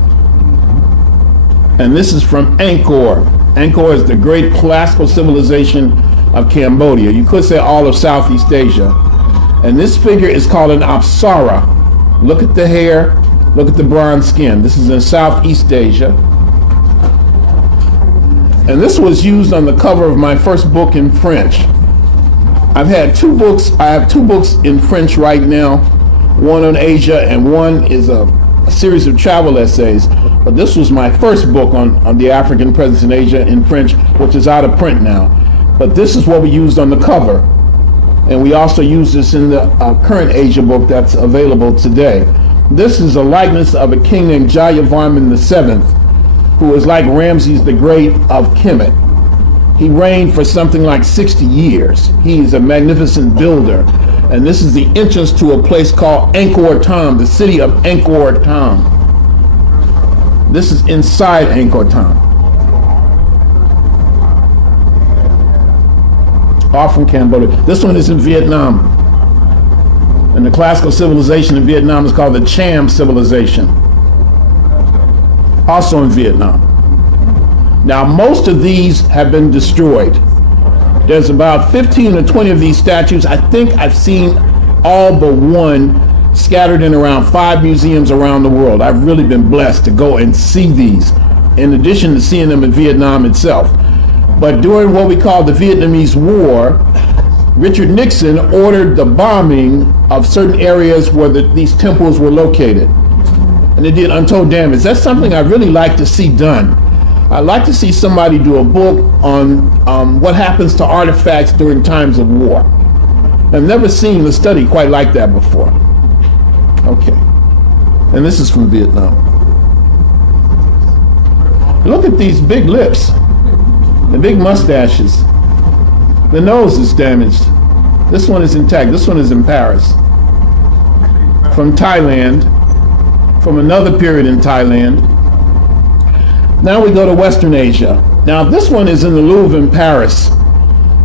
And this is from Angkor. Angkor is the great classical civilization of Cambodia. You could say all of Southeast Asia. And this figure is called an Apsara. Look at the hair, look at the bronze skin. This is in Southeast Asia. And this was used on the cover of my first book in French. I've had 2 books. I have 2 books in French right now. One on Asia and one is a series of travel essays. But this was my first book on the African presence in Asia in French, which is out of print now. But this is what we used on the cover. And we also use this in the current Asia book that's available today. This is a likeness of a king named Jayavarman VII, who was like Ramses the Great of Kemet. He reigned for something like 60 years. He's a magnificent builder. And this is the entrance to a place called Angkor Thom, the city of Angkor Thom. This is inside Angkor Thom. Off from Cambodia. This one is in Vietnam. And the classical civilization in Vietnam is called the Cham civilization. Also in Vietnam. Now, most of these have been destroyed. There's about 15 or 20 of these statues. I think I've seen all but one scattered in around 5 museums around the world. I've really been blessed to go and see these, in addition to seeing them in Vietnam itself. But during what we call the Vietnamese War, Richard Nixon ordered the bombing of certain areas where these temples were located. And it did untold damage. That's something I'd really like to see done. I'd like to see somebody do a book on what happens to artifacts during times of war. I've never seen a study quite like that before. Okay. And this is from Vietnam. Look at these big lips, the big mustaches. The nose is damaged. This one is intact. This one is in Paris. From Thailand, from another period in Thailand. Now we go to Western Asia. Now this one is in the Louvre in Paris,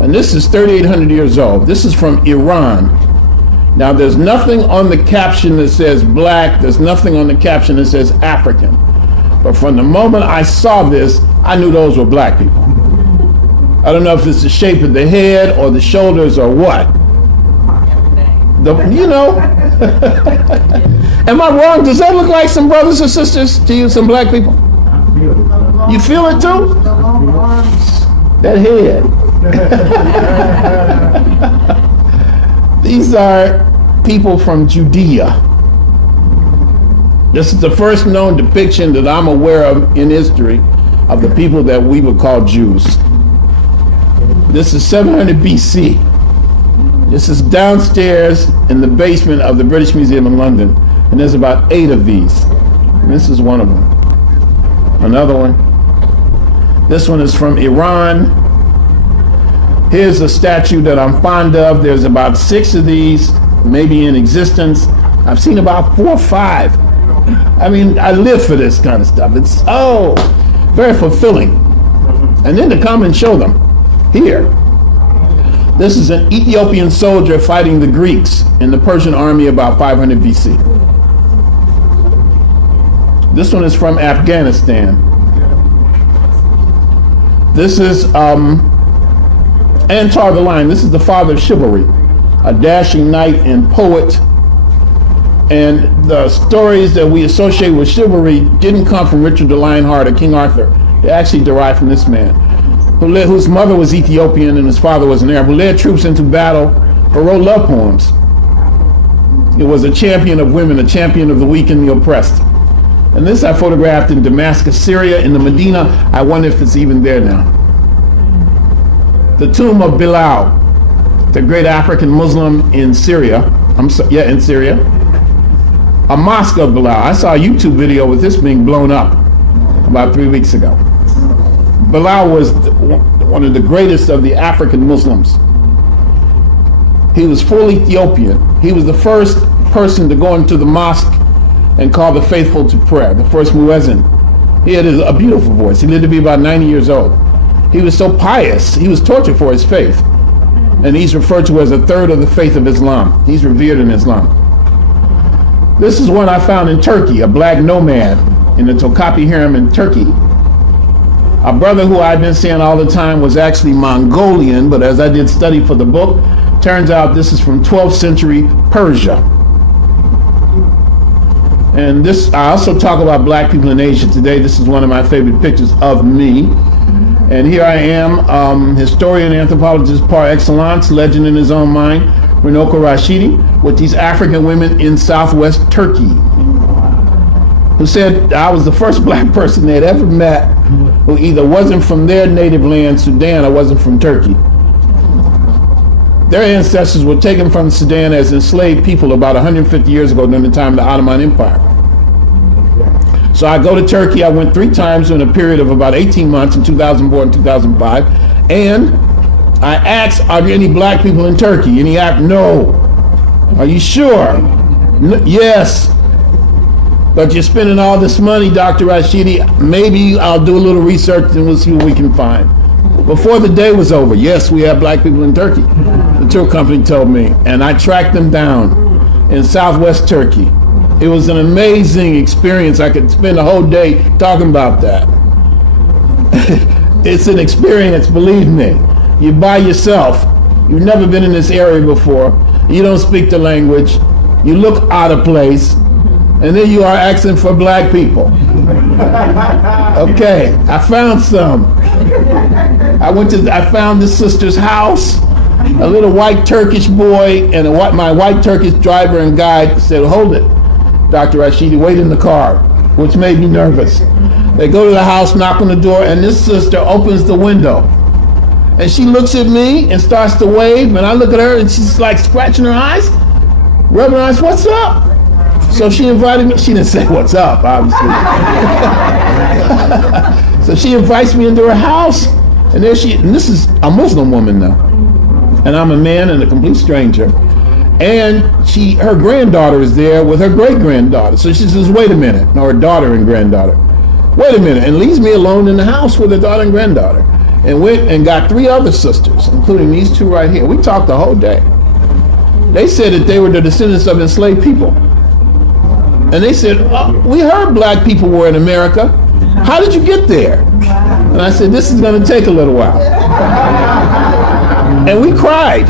and this is 3,800 years old. This is from Iran. Now there's nothing on the caption that says black, there's nothing on the caption that says African. But from the moment I saw this, I knew those were black people. I don't know if it's the shape of the head or the shoulders or what. You know. Am I wrong? Does that look like some brothers and sisters to you, some black people? You feel it too? That head. These are people from Judea. This is the first known depiction that I'm aware of in history of the people that we would call Jews. This is 700 BC. This is downstairs in the basement of the British Museum in London. And there's about 8 of these. And this is one of them. Another one. This one is from Iran. Here's a statue that I'm fond of. There's about 6 of these, maybe in existence. I've seen about 4 or 5. I mean, I live for this kind of stuff. It's very fulfilling. And then to come and show them here. This is an Ethiopian soldier fighting the Greeks in the Persian army about 500 BC. This one is from Afghanistan. This is Antar the Lion. This is the father of chivalry, a dashing knight and poet. And the stories that we associate with chivalry didn't come from Richard the Lionheart or King Arthur. They actually derived from this man, whose mother was Ethiopian and his father was an Arab, who led troops into battle, but wrote love poems. It was a champion of women, a champion of the weak and the oppressed. And this I photographed in Damascus, Syria, in the Medina. I wonder if it's even there now. The tomb of Bilal, the great African Muslim in Syria. In Syria. A mosque of Bilal. I saw a YouTube video with this being blown up about 3 weeks ago. Bilal was one of the greatest of the African Muslims. He was full Ethiopian. He was the first person to go into the mosque and call the faithful to prayer, the first muezzin. He had a beautiful voice. He lived to be about 90 years old. He was so pious. He was tortured for his faith. And he's referred to as a third of the faith of Islam. He's revered in Islam. This is one I found in Turkey, a black nomad in the Topkapi harem in Turkey. A brother who I've been saying all the time was actually Mongolian, but as I did study for the book, turns out this is from 12th century Persia. And this, I also talk about black people in Asia today. This is one of my favorite pictures of me. And here I am, historian, anthropologist par excellence, legend in his own mind, Runoko Rashidi, with these African women in southwest Turkey, who said I was the first black person they'd ever met who either wasn't from their native land, Sudan, or wasn't from Turkey. Their ancestors were taken from Sudan as enslaved people about 150 years ago during the time of the Ottoman Empire. So I go to Turkey. I went 3 times in a period of about 18 months in 2004 and 2005. And I asked, are there any black people in Turkey? And he asked, no. Are you sure? Yes. But you're spending all this money, Dr. Rashidi. Maybe I'll do a little research and we'll see what we can find. Before the day was over, yes, we have black people in Turkey. The tour company told me. And I tracked them down in southwest Turkey. It was an amazing experience. I could spend a whole day talking about that. It's an experience, believe me. You're by yourself. You've never been in this area before. You don't speak the language. You look out of place. And then you are asking for black people. Okay, I found some. I found this sister's house. A little white Turkish boy and my white Turkish driver and guide said, hold it, Dr. Rashidi, wait in the car, which made me nervous. They go to the house, knock on the door, and this sister opens the window. And she looks at me and starts to wave, and I look at her and she's like scratching her eyes, rubbing her eyes, what's up? So she invited me, she didn't say what's up, obviously. So she invites me into her house, and this is a Muslim woman now. and I'm a man and a complete stranger. And her granddaughter is there with her great-granddaughter. So she says, wait a minute, or her daughter and granddaughter. Wait a minute, and leaves me alone in the house with her daughter and granddaughter. And went and got 3 other sisters, including these 2 right here. We talked the whole day. They said that they were the descendants of enslaved people. And they said, we heard black people were in America. How did you get there? And I said, this is going to take a little while. And we cried.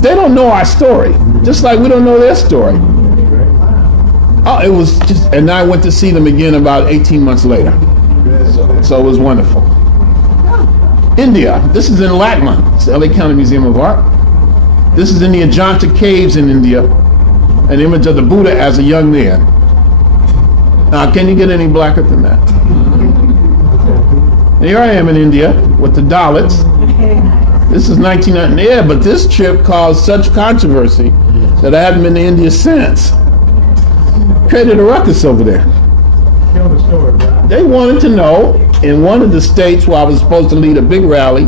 They don't know our story, just like we don't know their story. Oh, it was just, and I went to see them again about 18 months later. So it was wonderful. India, this is in Lakma, it's the LA County Museum of Art. This is in the Ajanta Caves in India, an image of the Buddha as a young man. Now, can you get any blacker than that? And here I am in India with the Dalits. This is 1990, yeah, but this trip caused such controversy that I haven't been to India since. Created a ruckus over there. They wanted to know, in one of the states where I was supposed to lead a big rally,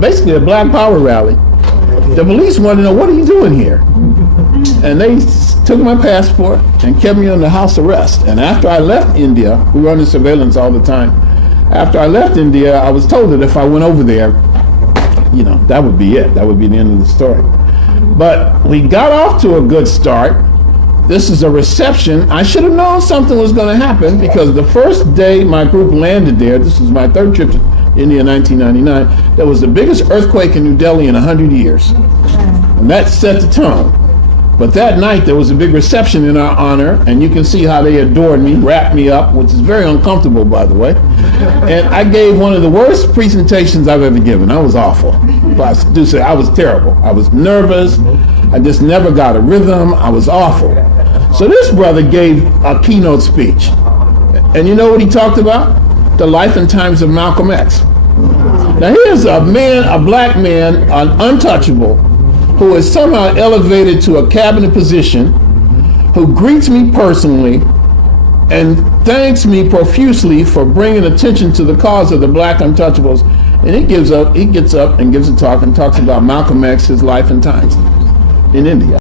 basically a Black Power rally, the police wanted to know, what are you doing here? And they took my passport and kept me under house arrest. And after I left India, we were under surveillance all the time. After I left India, I was told that if I went over there, you know, that would be it. That would be the end of the story. But we got off to a good start. This is a reception. I should have known something was going to happen because the first day my group landed there, this was my 3rd trip to India in 1999, there was the biggest earthquake in New Delhi in 100 years. And that set the tone. But that night there was a big reception in our honor, and you can see how they adored me, wrapped me up, which is very uncomfortable, by the way. And I gave one of the worst presentations I've ever given. I was awful. I do say I was terrible. I was nervous. I just never got a rhythm. I was awful. So this brother gave a keynote speech. And you know what he talked about? The life and times of Malcolm X. Now here's a man, a black man, an untouchable, who is somehow elevated to a cabinet position, who greets me personally and thanks me profusely for bringing attention to the cause of the black untouchables. And he gets up and gives a talk and talks about Malcolm X, his life and times in India.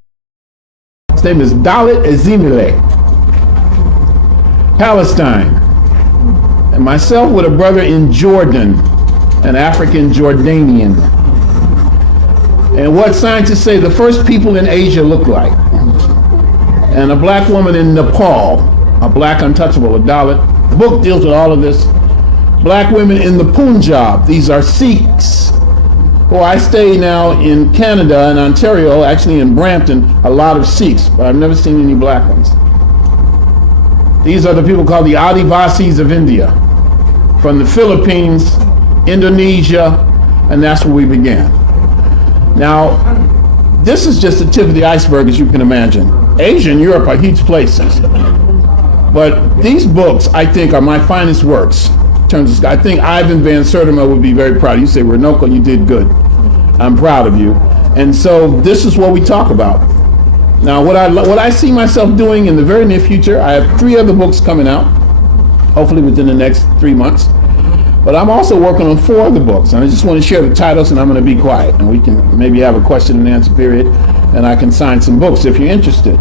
His name is Dalit Ezimile, Palestine. And myself with a brother in Jordan, an African Jordanian. And what scientists say the first people in Asia look like. And a black woman in Nepal, a black untouchable, a Dalit. The book deals with all of this. Black women in the Punjab, these are Sikhs, who I stay now in Canada and Ontario, actually in Brampton, a lot of Sikhs, but I've never seen any black ones. These are the people called the Adivasis of India, from the Philippines, Indonesia, and that's where we began. Now, this is just the tip of the iceberg, as you can imagine. Asia and Europe are huge places. But these books, I think, are my finest works. In terms of, I think Ivan Van Sertima would be very proud. You say, Runoko, you did good. I'm proud of you. And so this is what we talk about. Now, what I see myself doing in the very near future, I have 3 other books coming out, hopefully within the next 3 months. But I'm also working on 4 other books, and I just want to share the titles, and I'm going to be quiet, and we can maybe have a question and answer period, and I can sign some books if you're interested.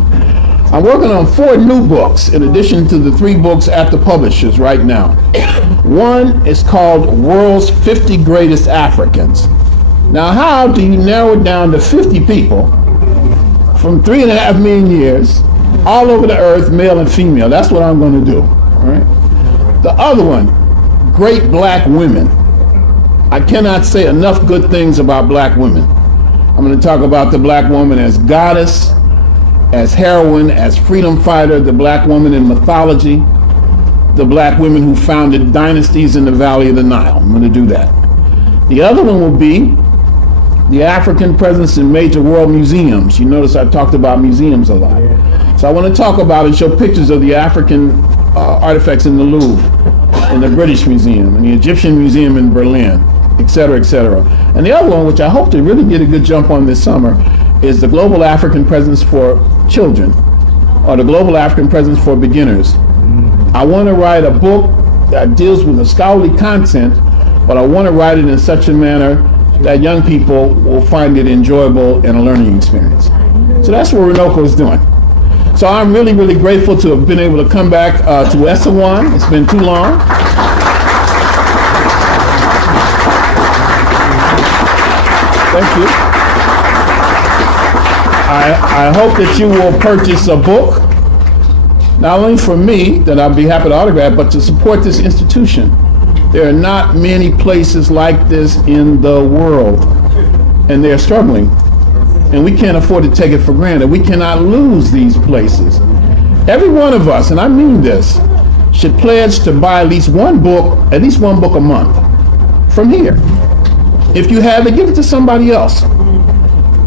I'm working on 4 new books, in addition to the 3 books at the publishers right now. One is called World's 50 Greatest Africans. Now, how do you narrow it down to 50 people from 3.5 million years, all over the earth, male and female? That's what I'm going to do, all right? The other one, Great Black Women. I cannot say enough good things about black women. I'm going to talk about the black woman as goddess, as heroine, as freedom fighter, the black woman in mythology, the black women who founded dynasties in the Valley of the Nile. I'm going to do that. The other one will be the African presence in major world museums. You notice I talked about museums a lot. So I want to talk about and show pictures of the African artifacts in the Louvre, in the British Museum, in the Egyptian Museum in Berlin, et cetera, et cetera. And the other one, which I hope to really get a good jump on this summer, is the Global African Presence for Children, or the Global African Presence for Beginners. I want to write a book that deals with the scholarly content, but I want to write it in such a manner that young people will find it enjoyable and a learning experience. So that's what Runoko is doing. So I'm really, really grateful to have been able to come back to ESO WON. It's been too long. Thank you. I hope that you will purchase a book, not only for me, that I'll be happy to autograph, but to support this institution. There are not many places like this in the world, and they're struggling. And we can't afford to take it for granted. We cannot lose these places. Every one of us, and I mean this, should pledge to buy at least one book a month from here. If you have it, give it to somebody else.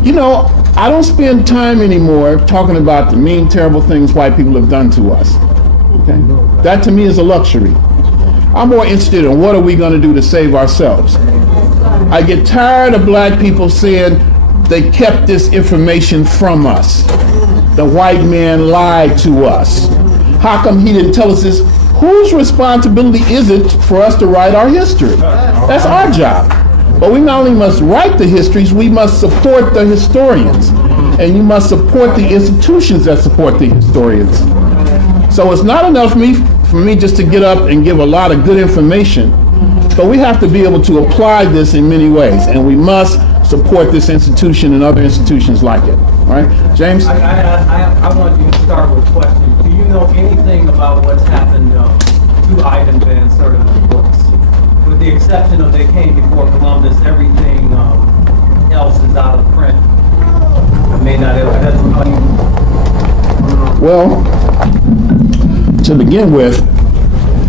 You know, I don't spend time anymore talking about the mean, terrible things white people have done to us. Okay? That to me is a luxury. I'm more interested in what are we going to do to save ourselves. I get tired of black people saying they kept this information from us. The white man lied to us. How come he didn't tell us this? Whose responsibility is it for us to write our history? That's our job. But we not only must write the histories, we must support the historians. And you must support the institutions that support the historians. So it's not enough for me just to get up and give a lot of good information, but we have to be able to apply this in many ways, and we must support this institution and other institutions like it. All right, James? I want you to start with a question. Do you know anything about what's happened to Ivan Van Sertima's books? With the exception of They Came Before Columbus, everything else is out of print. I may not have money. Well, to begin with,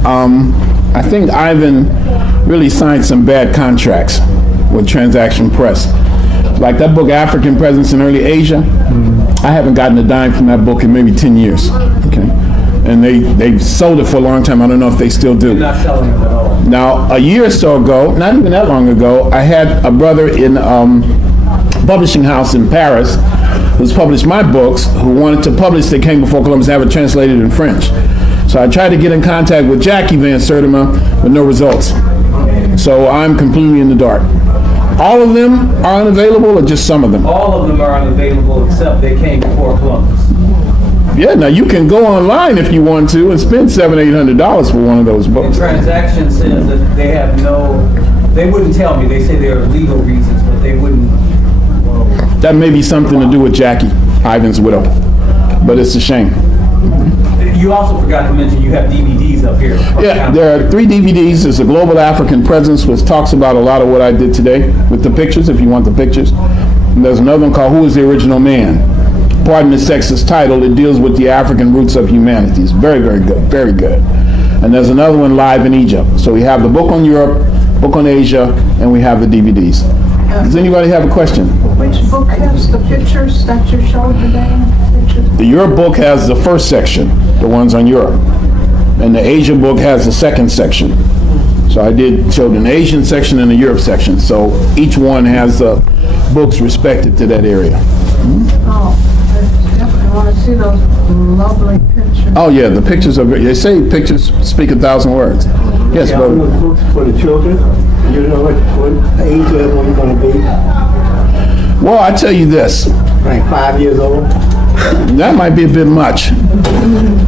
I think Ivan really signed some bad contracts with Transaction Press. Like that book, African Presence in Early Asia, I haven't gotten a dime from that book in maybe 10 years. Okay, and they've sold it for a long time. I don't know if they still do. You're not selling it at all. Now, a year or so ago, not even that long ago, I had a brother in publishing house in Paris who's published my books, who wanted to publish They Came Before Columbus, have it translated in French. So I tried to get in contact with Jackie Van Sertima, but no results. So I'm completely in the dark. All of them are unavailable, or just some of them? All of them are unavailable except They Came Before Columbus. Yeah, now you can go online if you want to and spend $700-800 for one of those The books. transaction says that they have they wouldn't tell me. They say there are legal reasons, but they wouldn't. That may be something to do with Jackie, Ivan's widow, but it's a shame. You also forgot to mention you have DVDs up here. Yeah, there are 3 DVDs. There's a Global African Presence, which talks about a lot of what I did today with the pictures, if you want the pictures. And there's another one called Who is the Original Man? Pardon the sexist title. It deals with the African roots of humanity. It's very, very good, very good. And there's another one, Live in Egypt. So we have the book on Europe, book on Asia, and we have the DVDs. Does anybody have a question? Which book has the pictures that you showed today? The Europe book has the first section, the ones on Europe. And the Asia book has the second section. So I did show an Asian section and a Europe section. So each one has books respected to that area. Oh, I definitely want to see those lovely pictures. Oh yeah, the pictures are, they say pictures speak 1,000 words. Yes, Yeah, but those books for the children. You know what age level you're going to be? well, I tell you this, Like 5 years old? that might be a bit much.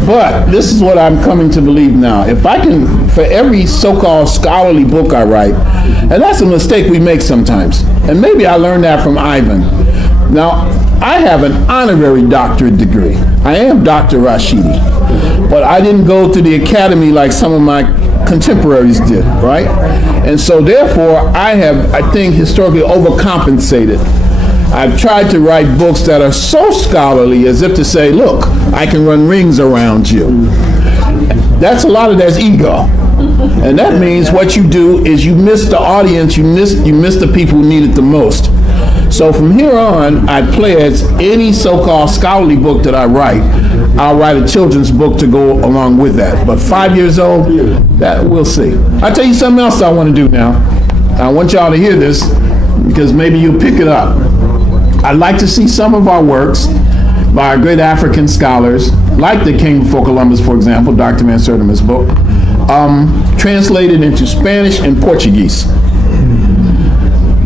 But this is what I'm coming to believe now. If I can, for every so-called scholarly book I write, and that's a mistake we make sometimes, and maybe I learned that from Ivan. Now, I have an honorary doctorate degree. I am Dr. Rashidi, but I didn't go to the academy like some of my contemporaries did, right? And so therefore, I have, I think, historically overcompensated. I've tried to write books that are so scholarly as if to say, look, I can run rings around you. That's a lot of that's ego. And that means what you do is you miss the audience, you miss the people who need it the most. So from here on, I pledge any so-called scholarly book that I write, I'll write a children's book to go along with that. But 5 years old, that we'll see. I'll tell you something else I want to do now. I want y'all to hear this because maybe you'll pick it up. I'd like to see some of our works by our great African scholars, like They Came Before Columbus, for example, Dr. Van Sertima's book, translated into Spanish and Portuguese.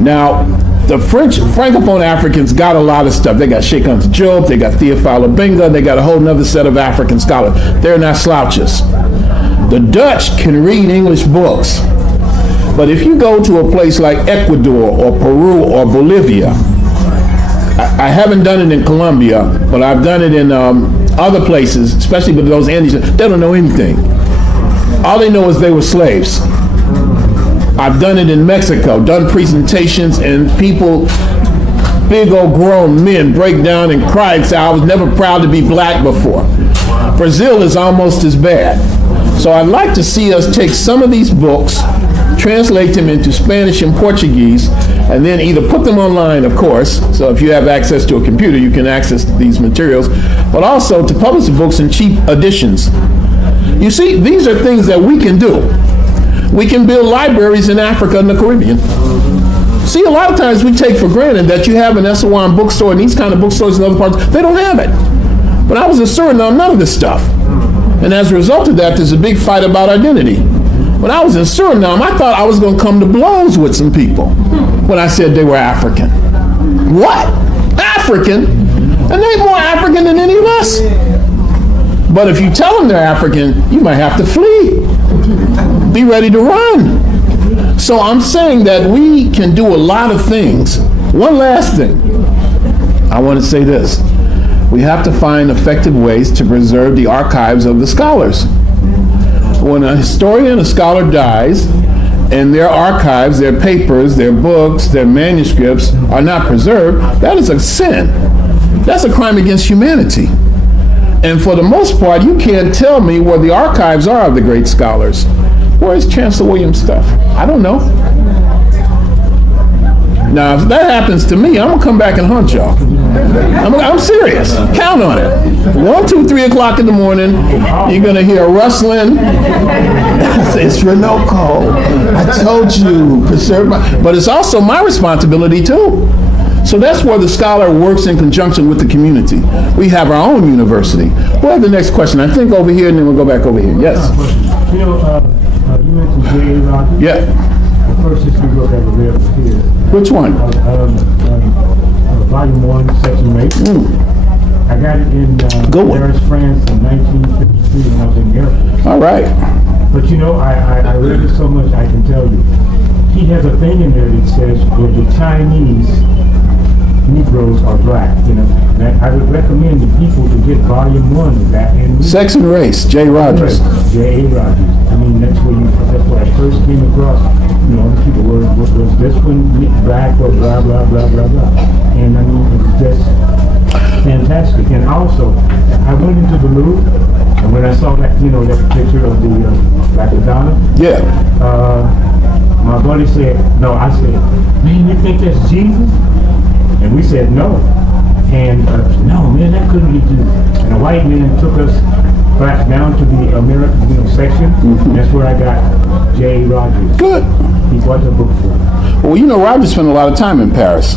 Now, the Francophone Africans got a lot of stuff. They got Sheikh Anta Diop, they got Theophile Obenga, they got a whole nother set of African scholars. They're not slouches. The Dutch can read English books. But if you go to a place like Ecuador or Peru or Bolivia, I haven't done it in Colombia, but I've done it in other places, especially with those Andes, they don't know anything. All they know is they were slaves. I've done it in Mexico, done presentations, and people, big old grown men, break down and cry and say, I was never proud to be black before. Brazil is almost as bad. So I'd like to see us take some of these books, translate them into Spanish and Portuguese, and then either put them online, of course, so if you have access to a computer, you can access these materials, but also to publish the books in cheap editions. You see, these are things that we can do. We can build libraries in Africa and the Caribbean. See, a lot of times we take for granted that you have an ESO WON bookstore and these kind of bookstores in other parts. They don't have it. When I was in Suriname, none of this stuff. And as a result of that, there's a big fight about identity. When I was in Suriname, I thought I was going to come to blows with some people when I said they were African. What? African? And they're more African than any of us. But if you tell them they're African, you might have to flee. Be ready to run. So I'm saying that we can do a lot of things. One last thing. I want to say this. We have to find effective ways to preserve the archives of the scholars. When a historian, a scholar dies, and their archives, their papers, their books, their manuscripts are not preserved, that is a sin. That's a crime against humanity. And for the most part, you can't tell me where the archives are of the great scholars. Where is Chancellor Williams' stuff? I don't know. Now, if that happens to me, I'm gonna come back and hunt y'all. I'm serious. Count on it. 1, 2, 3 o'clock in the morning, you're gonna hear rustling. It's Runoko. I told you, preserve my. But it's also my responsibility too. So that's where the scholar works in conjunction with the community. We have our own university. We'll have the next question. I think over here, and then we'll go back over here. Yes. You know, you mentioned J.A. Rogers. Yeah. The first history book I ever read was here. Which one? Volume 1, Section 8. I got it in Paris, France in 1953 when I was in Europe. All right. But you know, I read it so much, I can tell you. He has a thing in there that says, well, the Chinese Negroes are black, you know. And I would recommend the people to get volume 1 of that. And Sex and Race, J. Rogers. J.A. Rogers. I mean, that's where I first came across, you know, people were, was this one black or blah, blah, blah, blah, blah. And I mean, it was just fantastic. And also, I went into the Louvre, and when I saw that, you know, that picture of the Black Madonna, Yeah. my buddy said, no, I said, man, you think that's Jesus? And we said no. And no, man, that couldn't be Jesus. And a white man took us back down to the American section. And that's where I got J. Rogers. Good. He bought the book for us. Well, you know, Rogers spent a lot of time in Paris.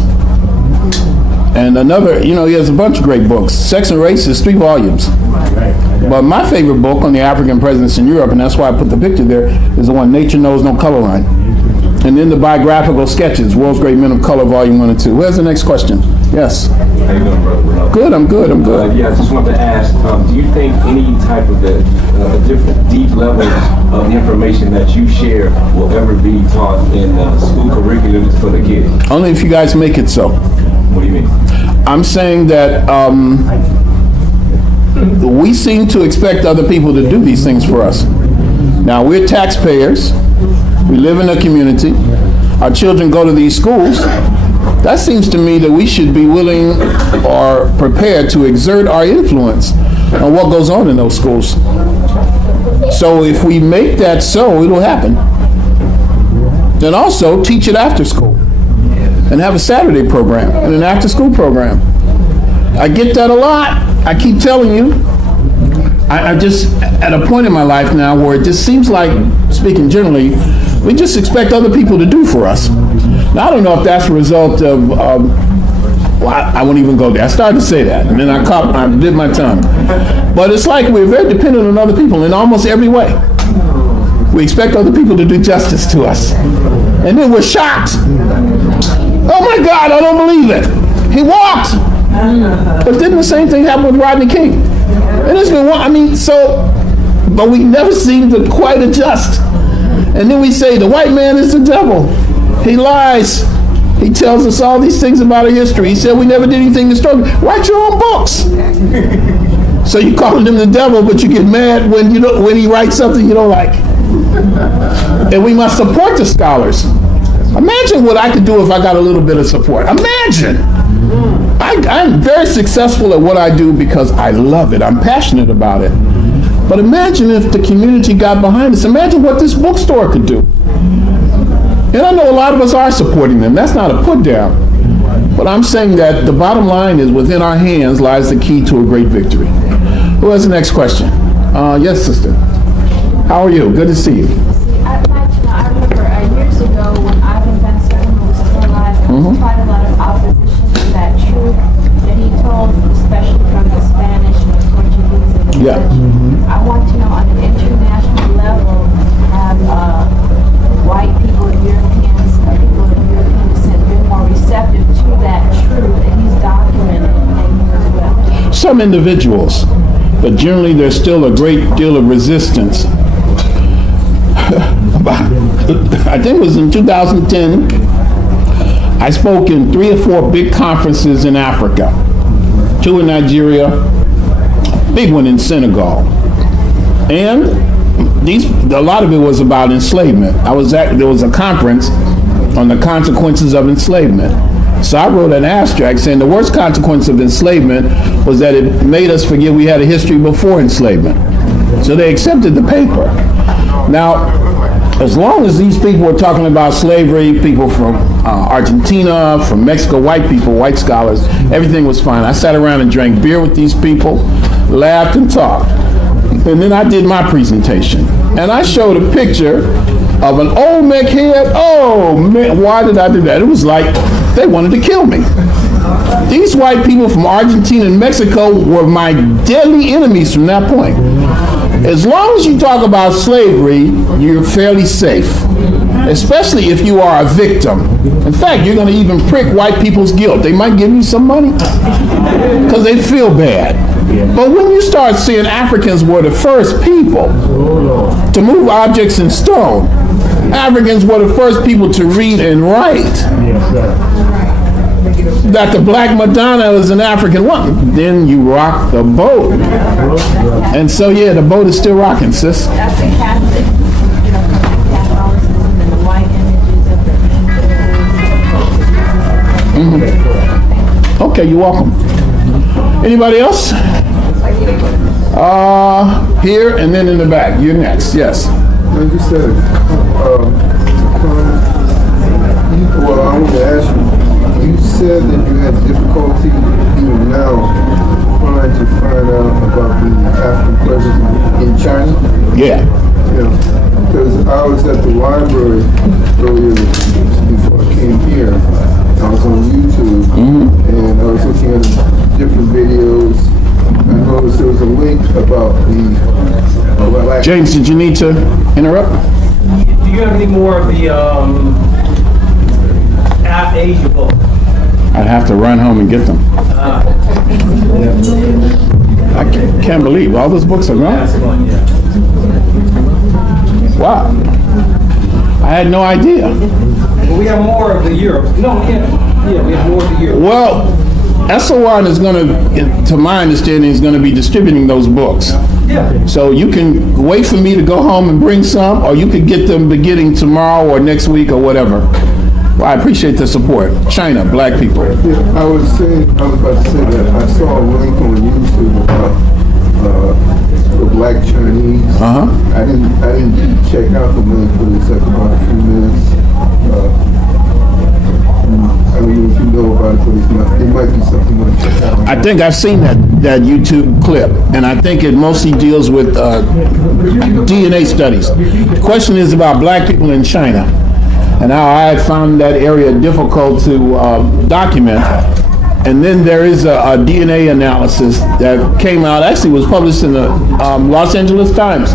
And another, you know, he has a bunch of great books. Sex and Race is 3 volumes. Right. But my favorite book on the African presence in Europe, and that's why I put the picture there, is the one, Nature Knows No Color Line. And then the biographical sketches, World's Great Men of Color, Volume 1 and 2. Where's the next question? Yes. How you doing, brother? Good, I'm good. Yeah, I just wanted to ask, do you think any type of different deep levels of information that you share will ever be taught in school curriculums for the kids? Only if you guys make it so. What do you mean? I'm saying that we seem to expect other people to do these things for us. Now, we're taxpayers. We live in a community. Our children go to these schools. That seems to me that we should be willing or prepared to exert our influence on what goes on in those schools. So if we make that so, it'll happen. Then also teach it after school and have a Saturday program and an after-school program. I get that a lot. I keep telling you. I just at a point in my life now where it just seems like, speaking generally, we just expect other people to do for us. Now, I don't know if that's a result of, well, I won't even go there. I started to say that, and then I bit my tongue. But it's like we're very dependent on other people in almost every way. We expect other people to do justice to us. And then we're shocked. Oh my God, I don't believe it. He walked. But didn't the same thing happen with Rodney King? And it's been, but we never seem to quite adjust. And then we say the white man is the devil. He lies. He tells us all these things about our history. He said we never did anything historical. Write your own books. So you calling him the devil, but you get mad when he writes something you don't like. And we must support the scholars. Imagine what I could do if I got a little bit of support. Imagine. I'm very successful at what I do because I love it. I'm passionate about it. But imagine if the community got behind us. Imagine what this bookstore could do. And I know a lot of us are supporting them. That's not a put down. But I'm saying that the bottom line is within our hands lies the key to a great victory. Who has the next question? Yes, sister. How are you? Good to see you. I'd like to know, I remember years ago when Ivan Van Sertima was still alive, there was quite a lot of opposition to that truth that he told, especially from the Spanish and the Portuguese and the Yeah. Dutch. I want to know on an international level, have white people, Europeans, people of European descent been more receptive to that truth that he's documented and as well? Some individuals, but generally there's still a great deal of resistance. I think it was in 2010, I spoke in 3 or 4 big conferences in Africa. 2 in Nigeria, big one in Senegal. And a lot of it was about enslavement. There was a conference on the consequences of enslavement. So I wrote an abstract saying the worst consequence of enslavement was that it made us forget we had a history before enslavement. So they accepted the paper. Now, as long as these people were talking about slavery, people from Argentina, from Mexico, white people, white scholars, everything was fine. I sat around and drank beer with these people, laughed and talked. And then I did my presentation. And I showed a picture of an Olmec head. Oh man, why did I do that? It was like they wanted to kill me. These white people from Argentina and Mexico were my deadly enemies from that point. As long as you talk about slavery, you're fairly safe, especially if you are a victim. In fact, you're going to even prick white people's guilt. They might give you some money because they feel bad. But when you start seeing Africans were the first people to move objects in stone, Africans were the first people to read and write, that the Black Madonna was an African woman, then you rock the boat. And so, yeah, the boat is still rocking, sis. That's the Catholic, Catholicism and the white images of the Okay, you're welcome. Anybody else? Here and then in the back. You're next. Yes. I just said, well, I want to ask you said that you had difficulty even now trying to find out about the African president in China. Yeah. Yeah, because I was at the library earlier before I came here. I was on YouTube and I was looking at different videos. I noticed there was a link about the James, did you need to interrupt? Do you have any more of the Asia book? I'd have to run home and get them. I can't believe all those books are gone. Wow. I had no idea. Well, we have more of the Europe. No, yeah, we have more of the Europe. Well, ESO WON is going to my understanding, is going to be distributing those books. Yeah. So you can wait for me to go home and bring some, or you could get them beginning tomorrow or next week or whatever. Well, I appreciate the support. China, black people. Yeah, I was about to say that I saw a link on YouTube about the black Chinese. I didn't check out the link, but it's like about a few minutes. I mean, if you know about it, but it might be something you want to check out. I think I've seen that YouTube clip, and I think it mostly deals with DNA studies. The question is about black people in China, and how I had found that area difficult to document. And then there is a DNA analysis that came out, actually was published in the Los Angeles Times,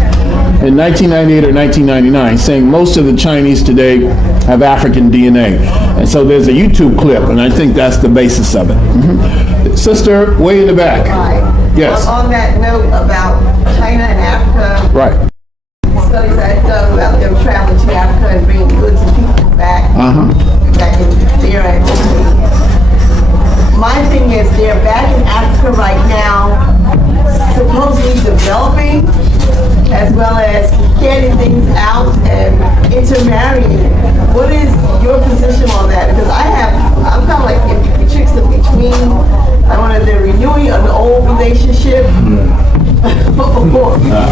in 1998 or 1999 saying most of the Chinese today have African DNA. And so there's a YouTube clip, and I think that's the basis of it. Sister, way in the back. Right. Yes. On that note about China and Africa, Right. studies I've done about them traveling to Africa and bringing goods and people back, back in their activity. My thing is they're back in Africa right now, supposedly developing, as well as getting things out and intermarrying. What is your position on that? Because I'm kind of like in betwixt in between. I want to they're renewing an old relationship,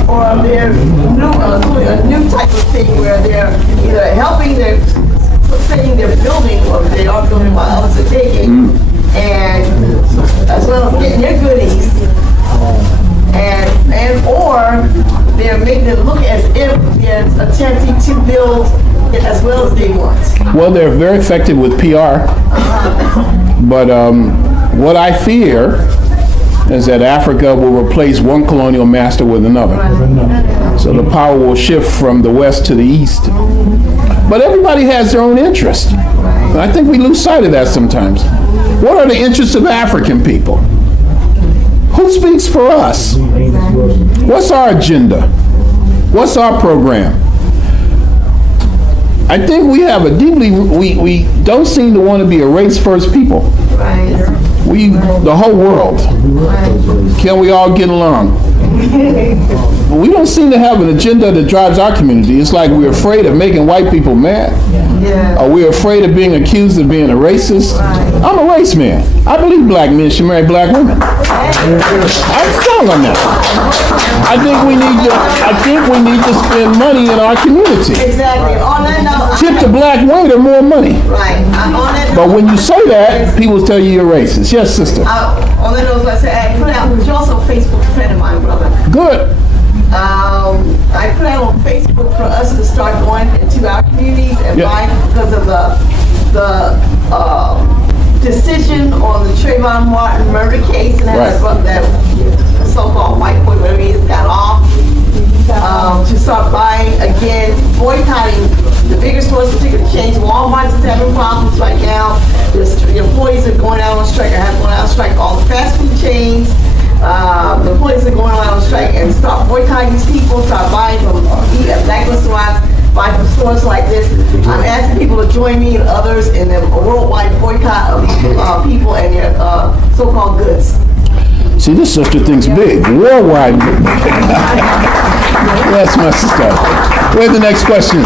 or they're doing a new type of thing where they're either helping, they're saying they're building, or they are building while others are taking, and as well as getting their goodies, and or they're making it look as if they're attempting to build it as well as they want. Well, they're very effective with PR, but what I fear is that Africa will replace one colonial master with another. So the power will shift from the west to the east. But everybody has their own interest. And I think we lose sight of that sometimes. What are the interests of African people? Who speaks for us? What's our agenda? What's our program? I think we have a deeply, we don't seem to want to be a race-first people. The whole world. Can we all get along? But we don't seem to have an agenda that drives our community. It's like we're afraid of making white people mad. Or we're afraid of being accused of being a racist. I'm a race man. I believe black men should marry black women. I'm strong on that. I think we need to spend money in our community. Exactly. On that note, Tip the black waiter more money. right. On that note, But when you say that, people tell you you're racist. Yes, sister. on that note, I said I put out. You're also a Facebook friend of mine, brother. Good. I put out on Facebook for us to start going into our communities and buying because of the decision on the Trayvon Martin murder case and that so-called white boy, whatever he is, got off. To start buying again, boycotting the bigger stores, particularly chains. Walmart is having problems right now. The employees are going out on strike, or have gone out on strike. All the fast food chains. The employees are going out on strike, and start boycotting these people, start buying from black restaurants, buy from stores like this. I'm asking people to join me and others in a worldwide boycott of people and their so-called goods. See, this sister thinks big, worldwide. That's my sister. Where's the next question?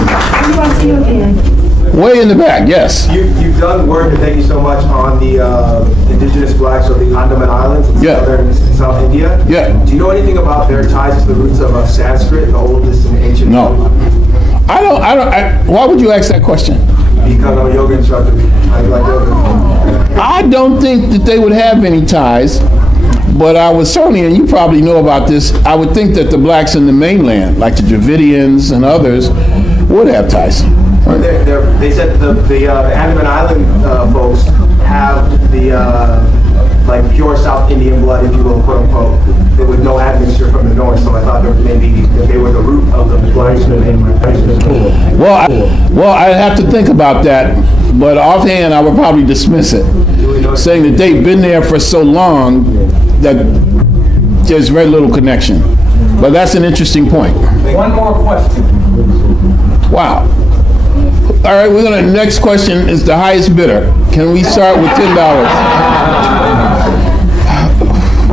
Way in the back, yes. You've done work, and thank you so much, on the indigenous blacks of the Andaman Islands in southern and South India. Yeah. Do you know anything about their ties to the roots of Sanskrit, the oldest and ancient? No. Why would you ask that question? Because I'm a yoga instructor. I like yoga. I don't think that they would have any ties, but I would certainly, and you probably know about this, I would think that the blacks in the mainland, like the Dravidians and others, would have ties. Right? They said the Andaman Island folks have the like pure South Indian blood, if you will, quote unquote, with no admixture from the north. So I thought maybe that they were the root of the blacks. Well, I have to think about that, but offhand I would probably dismiss it, saying that they've been there for so long that there's very little connection. But that's an interesting point. One more question. Wow. All right, next question is the highest bidder. Can we start with $10?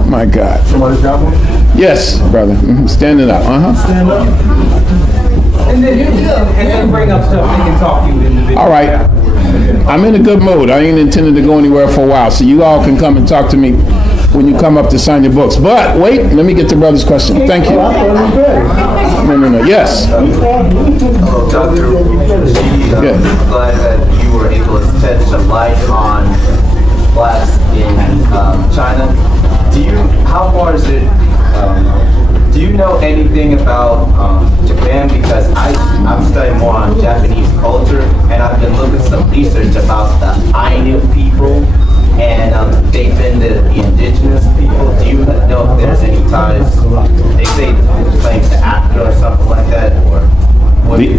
My God. Yes, brother. Standing up. Stand up. And then bring up stuff they can talk to you individually. All right. I'm in a good mood. I ain't intending to go anywhere for a while, so you all can come and talk to me when you come up to sign your books. But wait, let me get to brother's question. Thank you. No. Yes. Hello, Dr. Rashidi. I'm glad that you were able to shed some light on blacks in China. How far is it, do you know anything about Japan? Because I'm studying more on Japanese culture, and I've been looking some research about the Ainu people, and they've been the indigenous people. Do you know if there's any ties, they say claims to Africa or something like that?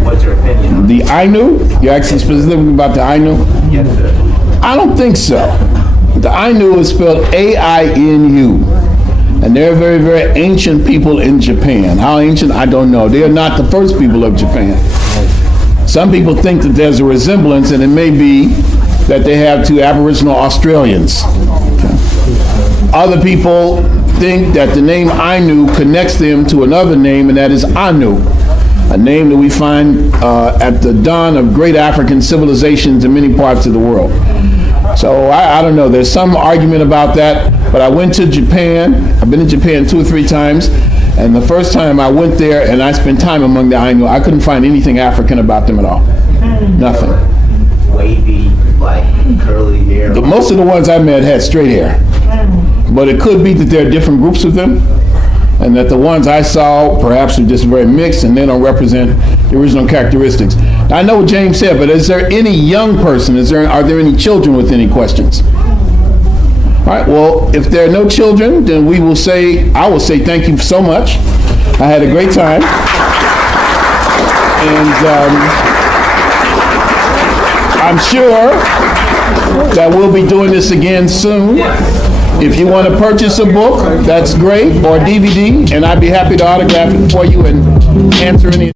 What's your opinion? The Ainu? You're asking specifically about the Ainu? Yes, sir. I don't think so. The Ainu is spelled A-I-N-U. And they're very, very ancient people in Japan. How ancient, I don't know. They are not the first people of Japan. Some people think that there's a resemblance, and it may be that they have two Aboriginal Australians. Okay. Other people think that the name Ainu connects them to another name, and that is Anu, a name that we find at the dawn of great African civilizations in many parts of the world. So I don't know, there's some argument about that, but I went to Japan. I've been to Japan 2 or 3 times, and the first time I went there and I spent time among the Ainu, I couldn't find anything African about them at all. Nothing. Wavy, like curly hair. Most of the ones I met had straight hair, but it could be that there are different groups of them, and that the ones I saw perhaps are just very mixed and they don't represent the original characteristics. I know what James said, but is there any young person, are there any children with any questions? All right, well, if there are no children, then I will say thank you so much. I had a great time. And I'm sure that we'll be doing this again soon. If you want to purchase a book, that's great, or a DVD, and I'd be happy to autograph it for you and answer any